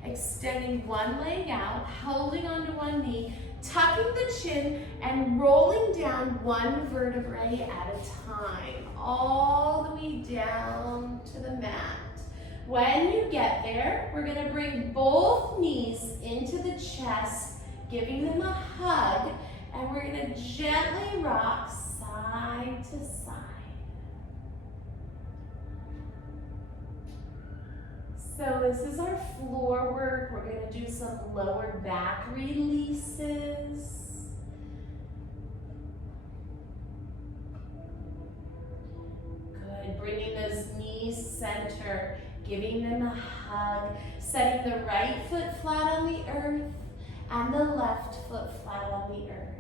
Extending one leg out, holding onto one knee, tucking the chin, and rolling down one vertebrae at a time, all the way down to the mat. When you get there, we're going to bring both knees into the chest, giving them a hug, and we're going to gently rock side to side. So this is our floor work. We're going to do some lower back releases. Good. Bringing those knees center, giving them a hug, setting the right foot flat on the earth and the left foot flat on the earth.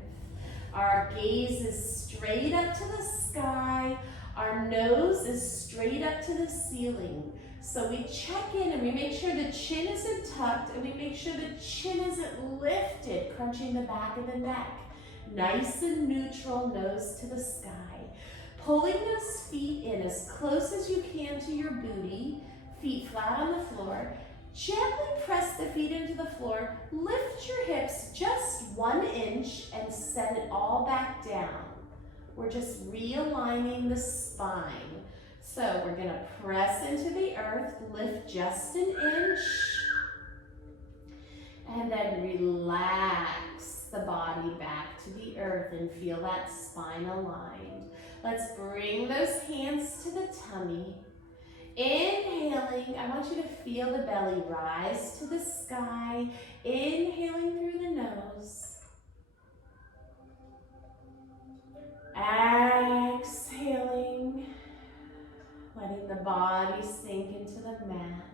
Our gaze is straight up to the sky. Our nose is straight up to the ceiling. So we check in and we make sure the chin isn't tucked and we make sure the chin isn't lifted, crunching the back of the neck. Nice and neutral, nose to the sky. Pulling those feet in as close as you can to your booty, feet flat on the floor. Gently press the feet into the floor. Lift your hips just 1 inch and send it all back down. We're just realigning the spine. So we're going to press into the earth, lift just an inch, and then relax the body back to the earth and feel that spine aligned. Let's bring those hands to the tummy. Inhaling, I want you to feel the belly rise to the sky. Inhaling through the nose. Exhaling, letting the body sink into the mat.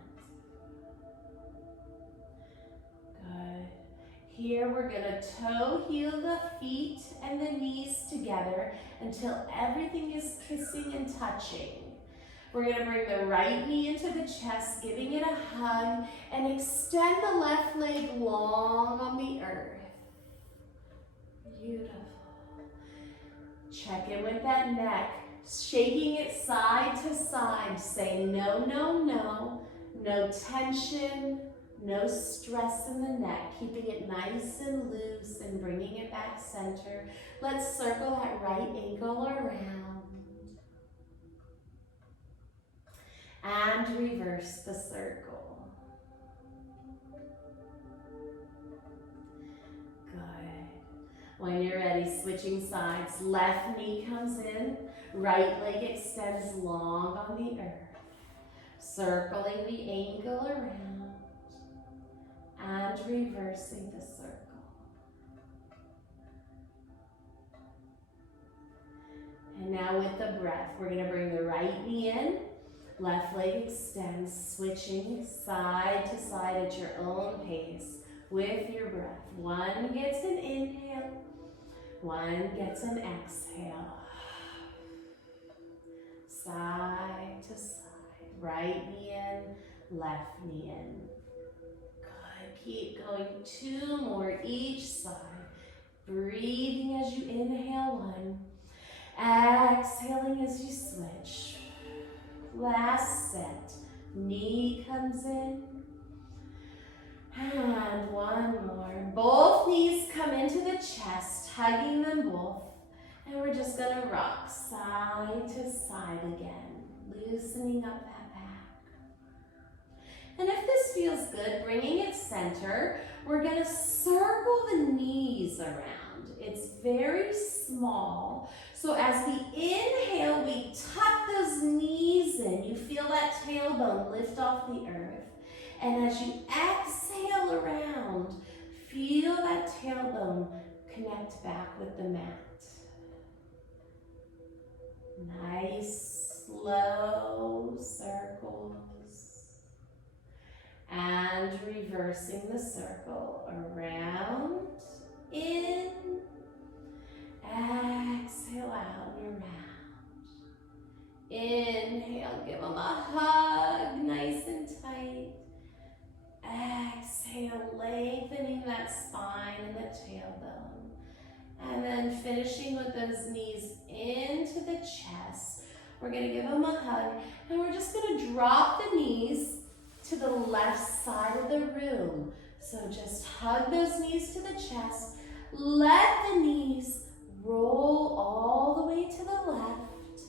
Good. Here we're going to toe heel the feet and the knees together until everything is kissing and touching. We're going to bring the right knee into the chest, giving it a hug, and extend the left leg long on the earth. Beautiful. Check in with that neck, shaking it side to side. Say no, no, no. No tension, no stress in the neck. Keeping it nice and loose and bringing it back center. Let's circle that right ankle around. And reverse the circle. Good. When you're ready, switching sides. Left knee comes in, right leg extends long on the earth. Circling the ankle around and reversing the circle. And now with the breath, we're going to bring the right knee in. Left leg extends, switching side to side at your own pace with your breath. One gets an inhale, one gets an exhale. Side to side, right knee in, left knee in. Good, keep going, 2 more each side. Breathing as you inhale, 1. Exhaling as you switch. Last set. Knee comes in. And 1 more. Both knees come into the chest, hugging them both. And we're just going to rock side to side again, loosening up that back. And if this feels good, bringing it center, we're going to circle the knees around. It's very small. So as we inhale, we tuck those knees in. You feel that tailbone lift off the earth. And as you exhale around, feel that tailbone connect back with the mat. Nice, slow circles. And reversing the circle around, in, exhale out and around. Inhale, give them a hug, nice and tight. Exhale, lengthening that spine and the tailbone. And then finishing with those knees into the chest. We're going to give them a hug, and we're just going to drop the knees to the left side of the room. So just hug those knees to the chest. Let the knees roll all the way to the left.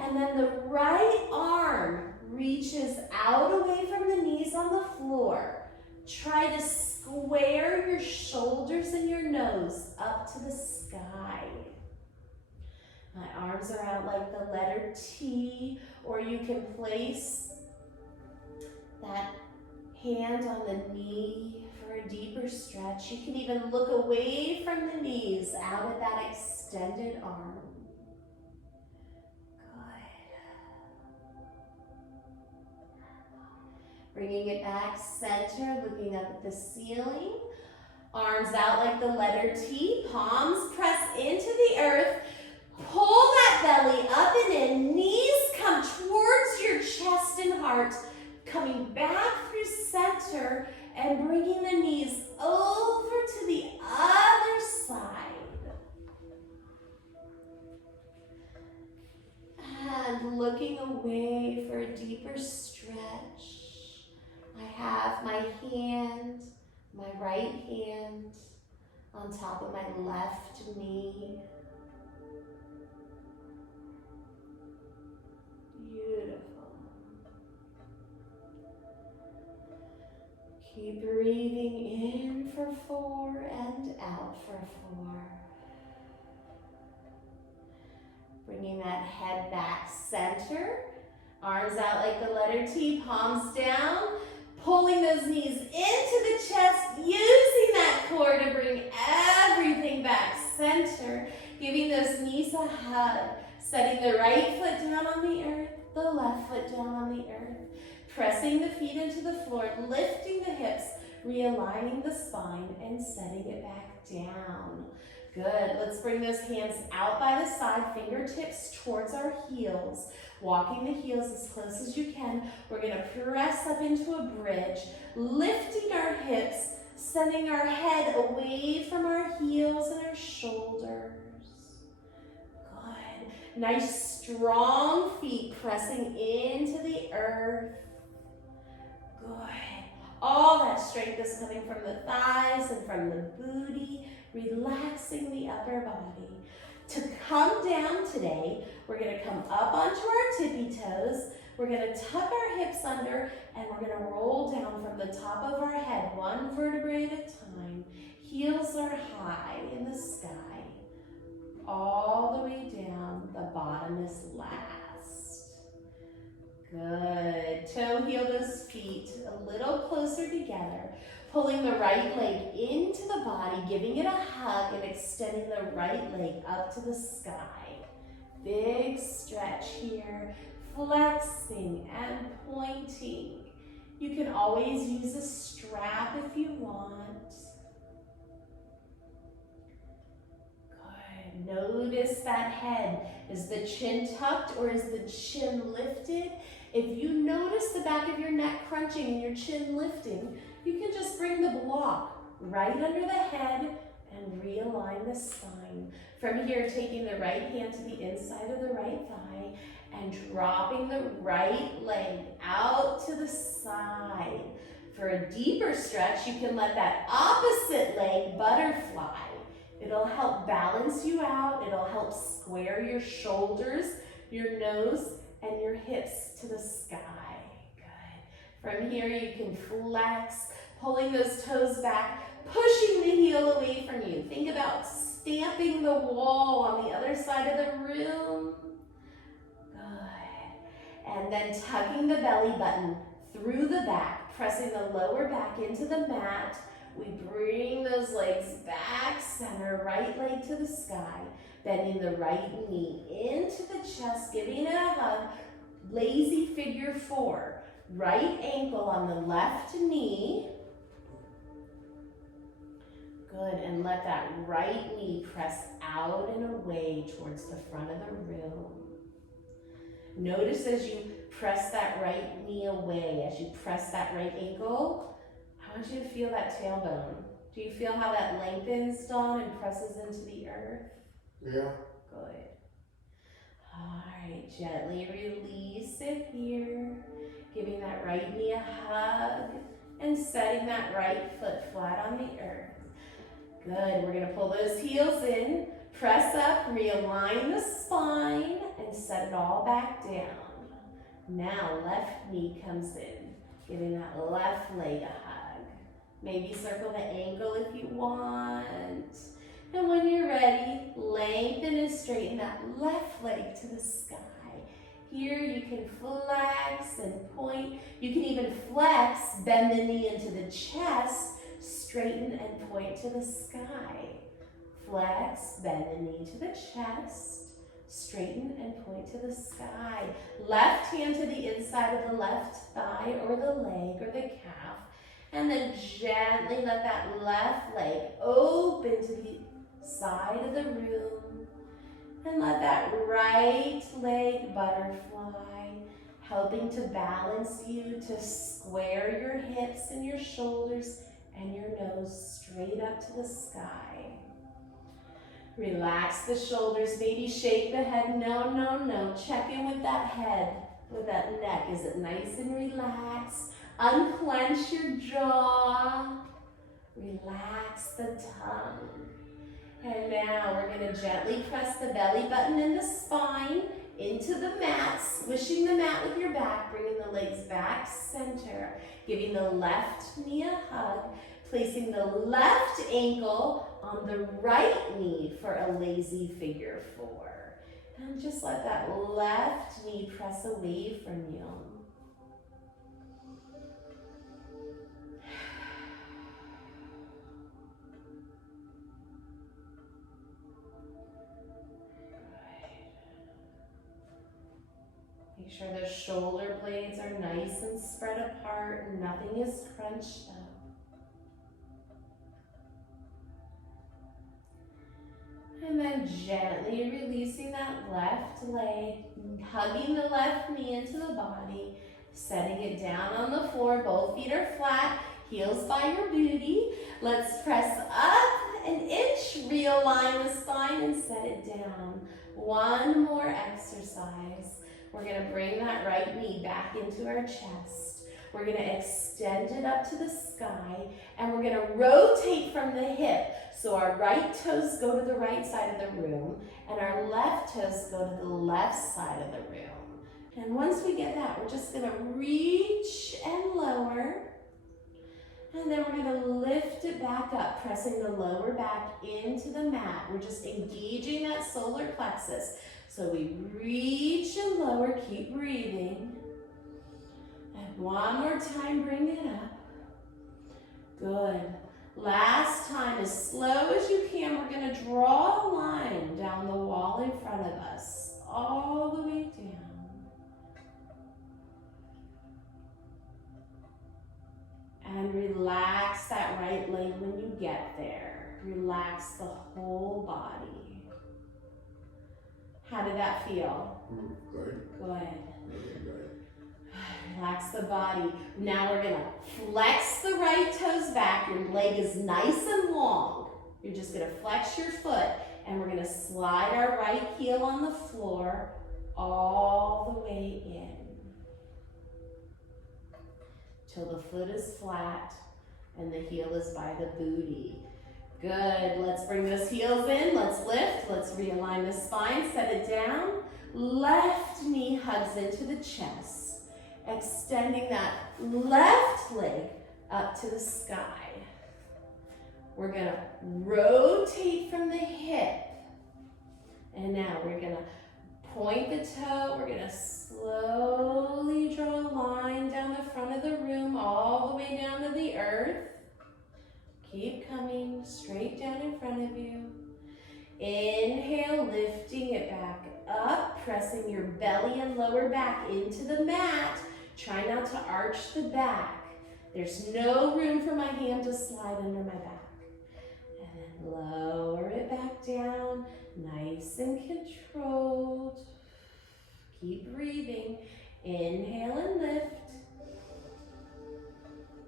And then the right arm reaches out away from the knees on the floor. Try to square your shoulders and your nose up to the sky. My arms are out like the letter T, or you can place that hand on the knee for a deeper stretch. You can even look away from the knees, out at that extended arm. Bringing it back center, looking up at the ceiling. Arms out like the letter T. Palms press into the earth. Pull that belly up and in. Knees come towards your chest and heart. Coming back through center and bringing the knees over to the other side. And looking away for a deeper stretch. I have my hand, my right hand, on top of my left knee. Beautiful. Keep breathing in for 4 and out for 4. Bringing that head back center. Arms out like the letter T, palms down. Pulling those knees into the chest, using that core to bring everything back center. Giving those knees a hug. Setting the right foot down on the earth, the left foot down on the earth. Pressing the feet into the floor, lifting the hips, realigning the spine, and setting it back down. Good. Let's bring those hands out by the side, fingertips towards our heels. Walking the heels as close as you can. We're going to press up into a bridge, lifting our hips, sending our head away from our heels and our shoulders. Good. Nice strong feet pressing into the earth. Good. All that strength is coming from the thighs and from the booty, relaxing the upper body. To come down today, we're going to come up onto our tippy toes. We're going to tuck our hips under, and we're going to roll down from the top of our head, one vertebrae at a time. Heels are high in the sky. All the way down, the bottom is last. Good. Toe heel those feet a little closer together. Pulling the right leg into the body, giving it a hug, and extending the right leg up to the sky. Big stretch here, flexing and pointing. You can always use a strap if you want. Good. Notice that head. Is the chin tucked or is the chin lifted? If you notice the back of your neck crunching and your chin lifting, you can just bring the block right under the head and realign the spine. From here, taking the right hand to the inside of the right thigh and dropping the right leg out to the side. For a deeper stretch, you can let that opposite leg butterfly. It'll help balance you out. It'll help square your shoulders, your nose, and your hips to the sky. From here, you can flex, pulling those toes back, pushing the heel away from you. Think about stamping the wall on the other side of the room. Good. And then tucking the belly button through the back, pressing the lower back into the mat. We bring those legs back center, right leg to the sky, bending the right knee into the chest, giving it a hug. Lazy figure 4. Right ankle on the left knee. Good, and let that right knee press out and away towards the front of the room. Notice as you press that right knee away, as you press that right ankle, I want you to feel that tailbone. Do you feel how that lengthens down and presses into the earth? Yeah. Good. All right, gently release it here. Giving that right knee a hug and setting that right foot flat on the earth. Good, we're gonna pull those heels in, press up, realign the spine, and set it all back down. Now left knee comes in, giving that left leg a hug. Maybe circle the ankle if you want. And when you're ready, lengthen and straighten that left leg to the sky. Here you can flex and point. You can even flex, bend the knee into the chest, straighten and point to the sky. Flex, bend the knee to the chest, straighten and point to the sky. Left hand to the inside of the left thigh or the leg or the calf. And then gently let that left leg open to the side of the room. And let that right leg butterfly, helping to balance you, to square your hips and your shoulders and your nose straight up to the sky. Relax the shoulders, maybe shake the head. No. Check in with that head, with that neck. Is it nice and relaxed? Unclench your jaw. Relax the tongue. And now we're going to gently press the belly button and the spine into the mat, squishing the mat with your back, bringing the legs back center, giving the left knee a hug, placing the left ankle on the right knee for a lazy figure 4. And just let that left knee press away from you. Make sure the shoulder blades are nice and spread apart and nothing is crunched up. And then gently releasing that left leg, hugging the left knee into the body, setting it down on the floor. Both feet are flat, heels by your booty. Let's press up an inch, realign the spine and set it down. One more exercise. We're gonna bring that right knee back into our chest. We're gonna extend it up to the sky and we're gonna rotate from the hip. So our right toes go to the right side of the room and our left toes go to the left side of the room. And once we get that, we're just gonna reach and lower. And then we're gonna lift it back up, pressing the lower back into the mat. We're just engaging that solar plexus. So we reach and lower, keep breathing. And one more time, bring it up. Good. Last time, as slow as you can, we're gonna draw a line down the wall in front of us, all the way down. And relax that right leg when you get there. Relax the whole body. How did that feel? Good. Good. Really good. Relax the body. Now we're gonna flex the right toes back. Your leg is nice and long. You're just gonna flex your foot and we're gonna slide our right heel on the floor all the way in. Till the foot is flat and the heel is by the booty. Good, let's bring those heels in, let's lift, let's realign the spine, set it down. Left knee hugs into the chest, extending that left leg up to the sky. We're gonna rotate from the hip. And now we're gonna point the toe, we're gonna slowly draw a line down the front of the room, all the way down to the earth. Keep coming straight down in front of you. Inhale, lifting it back up, pressing your belly and lower back into the mat. Try not to arch the back. There's no room for my hand to slide under my back. And then lower it back down, nice and controlled. Keep breathing. Inhale and lift.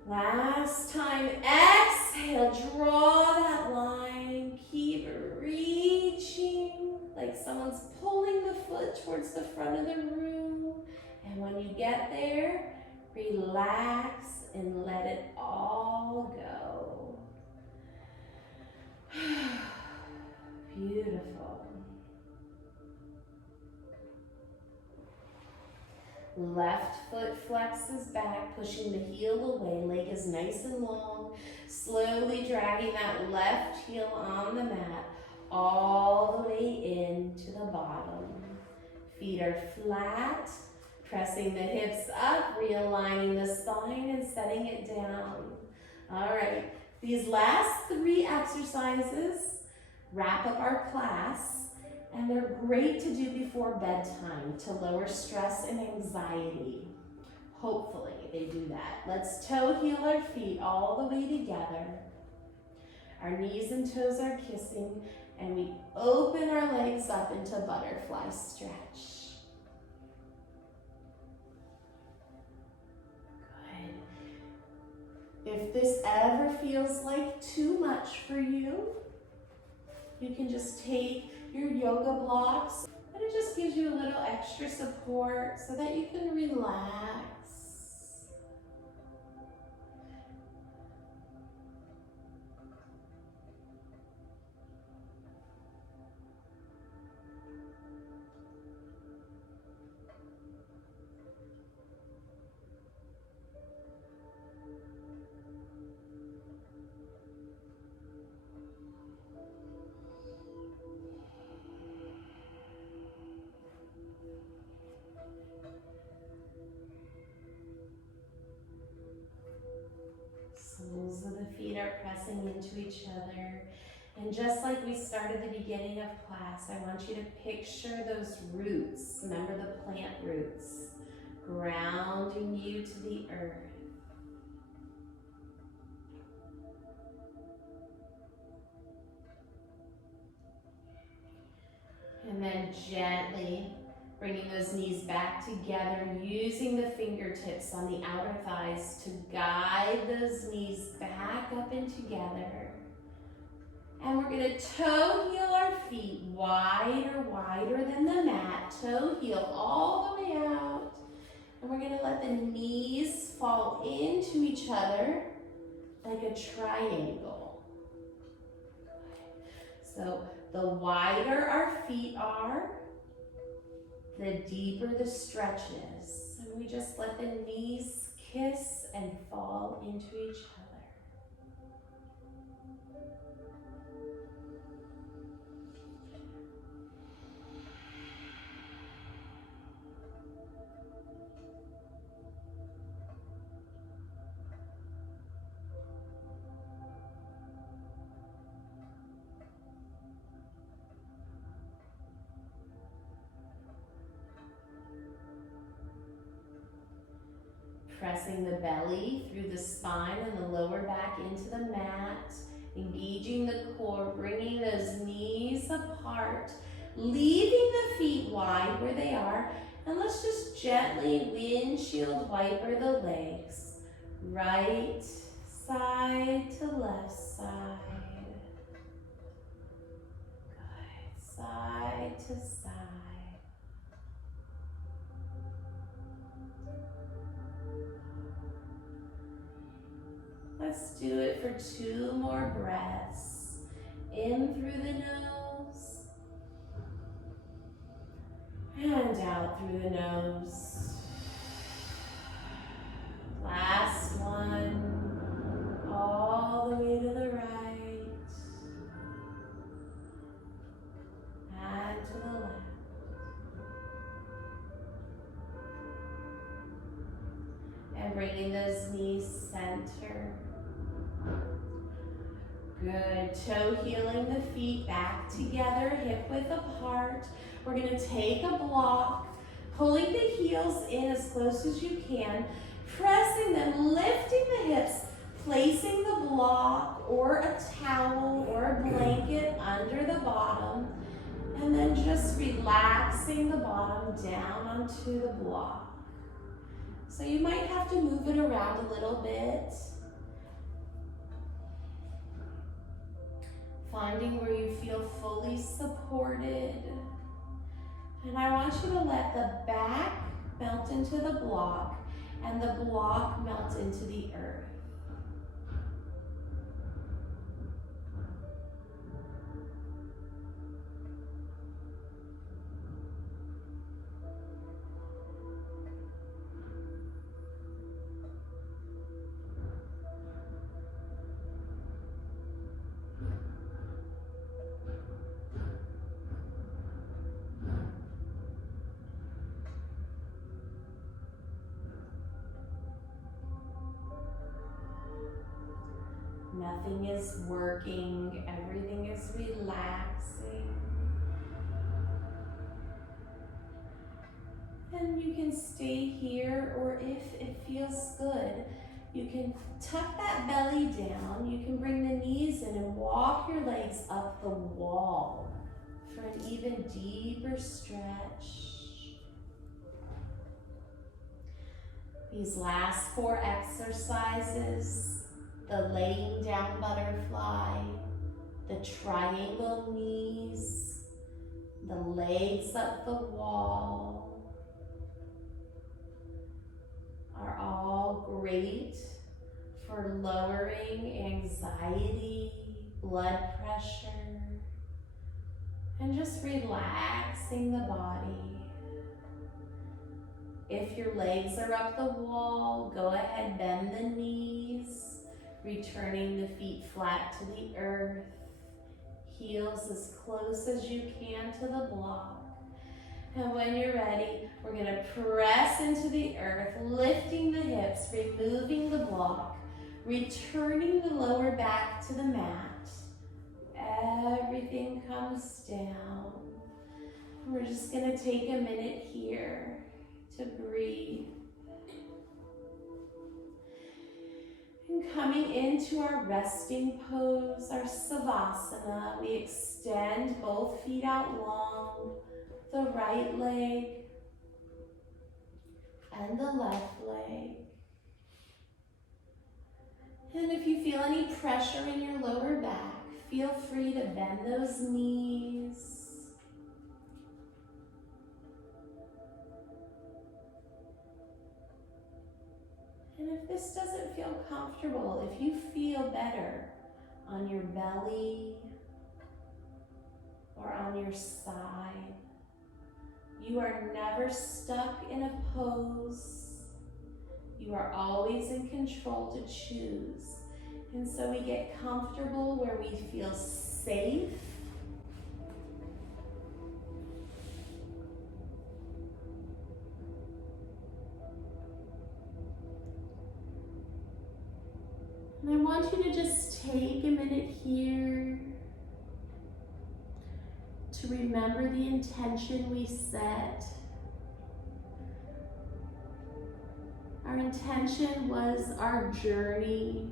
Last time, exhale, draw that line, keep reaching like someone's pulling the foot towards the front of the room. And when you get there, relax and let it all go. Beautiful. Left foot flexes back, pushing the heel away. Leg is nice and long. Slowly dragging that left heel on the mat all the way into the bottom. Feet are flat, pressing the hips up, realigning the spine and setting it down. All right, these last 3 exercises wrap up our class. And they're great to do before bedtime to lower stress and anxiety. Hopefully they do that. Let's toe heel our feet all the way together. Our knees and toes are kissing and we open our legs up into butterfly stretch. Good. If this ever feels like too much for you, you can just take your yoga blocks, and it just gives you a little extra support so that you can relax. feet are pressing into each other. And just like we started the beginning of class, I want you to picture those roots. Remember the plant roots, grounding you to the earth. And then gently bringing those knees back together, using the fingertips on the outer thighs to guide those knees back up and together. And we're gonna toe heel our feet wider than the mat. Toe heel all the way out. And we're gonna let the knees fall into each other like a triangle. So the wider our feet are, the deeper the stretch is. And we just let the knees kiss and fall into each other. Pressing the belly through the spine and the lower back into the mat, engaging the core, bringing those knees apart, leaving the feet wide where they are, and let's just gently windshield wiper the legs, right side to left side, good, side to side. Let's do it for 2 more breaths. In through the nose and out through the nose. Last one, all the way to the right and to the left. And bringing those knees center. Good, toe heeling the feet back together, hip width apart. We're gonna take a block, pulling the heels in as close as you can, pressing them, lifting the hips, placing the block or a towel or a blanket under the bottom, and then just relaxing the bottom down onto the block. So you might have to move it around a little bit. Finding where you feel fully supported. And I want you to let the back melt into the block and the block melt into the earth. Nothing is working, everything is relaxing. And you can stay here, or if it feels good, you can tuck that belly down. You can bring the knees in and walk your legs up the wall for an even deeper stretch. These last 4 exercises, the laying down butterfly, the triangle knees, the legs up the wall, are all great for lowering anxiety, blood pressure, and just relaxing the body. If your legs are up the wall, go ahead, bend the knees, returning the feet flat to the earth, heels as close as you can to the block. And when you're ready, we're gonna press into the earth, lifting the hips, removing the block, Returning the lower back to the mat. Everything comes down. We're just going to take a minute here to breathe. And coming into our resting pose, our Savasana, we extend both feet out long, the right leg and the left leg. And if you feel any pressure in your lower back, feel free to bend those knees. And if this doesn't feel comfortable, if you feel better on your belly or on your side, you are never stuck in a pose. You are always in control to choose. And so we get comfortable where we feel safe. And I want you to just take a minute here to remember the intention we set. Our intention was our journey,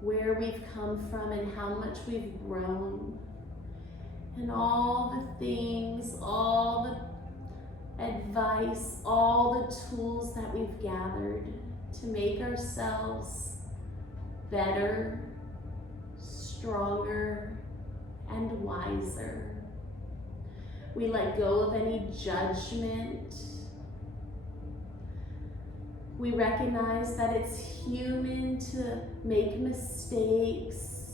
where we've come from and how much we've grown, and all the things, all the advice, all the tools that we've gathered to make ourselves better, stronger, and wiser. We let go of any judgment. We recognize that it's human to make mistakes.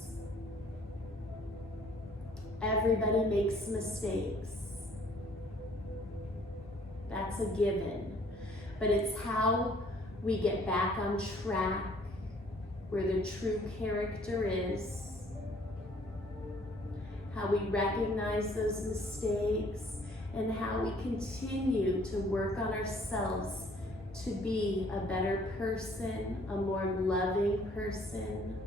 Everybody makes mistakes. That's a given. But it's how we get back on track where the true character is. How we recognize those mistakes and how we continue to work on ourselves to be a better person, a more loving person,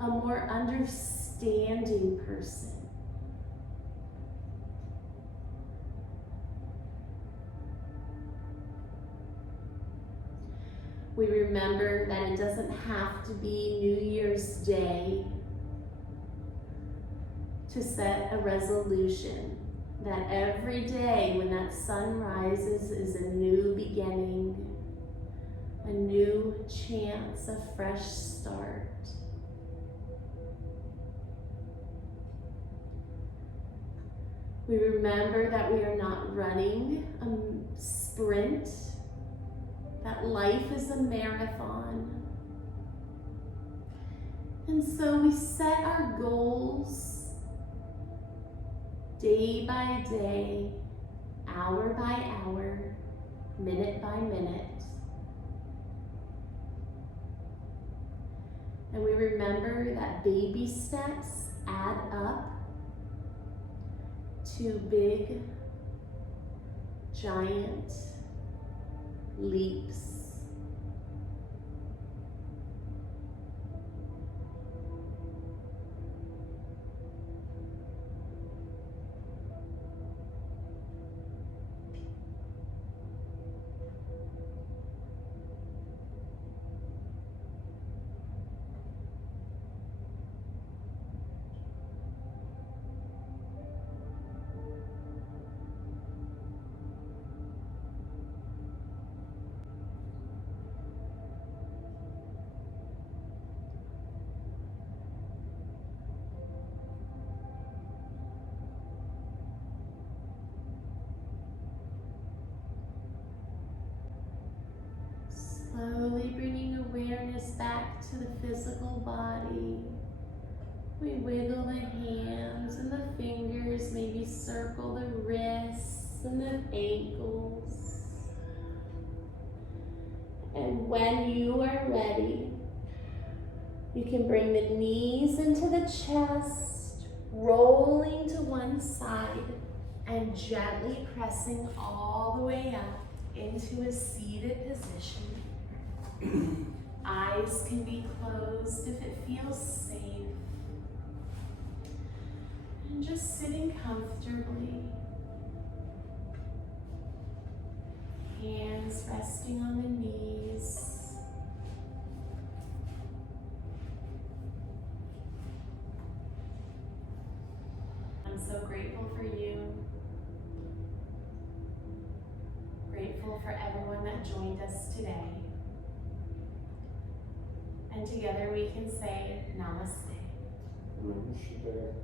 a more understanding person. We remember that it doesn't have to be New Year's Day to set a resolution, that every day when that sun rises is a new beginning, a new chance, a fresh start. We remember that we are not running a sprint, that life is a marathon. And so we set our goals day by day, hour by hour, minute by minute. And we remember that baby steps add up to big, giant leaps. Slowly bringing awareness back to the physical body. We wiggle the hands and the fingers, maybe circle the wrists and the ankles. And when you are ready, you can bring the knees into the chest, rolling to one side and gently pressing all the way up into a seated position. eyes can be closed if it feels safe. And just sitting comfortably. Hands resting on the knees. I'm so grateful for you. Grateful for everyone that joined us today. And together we can say namaste. Namaste.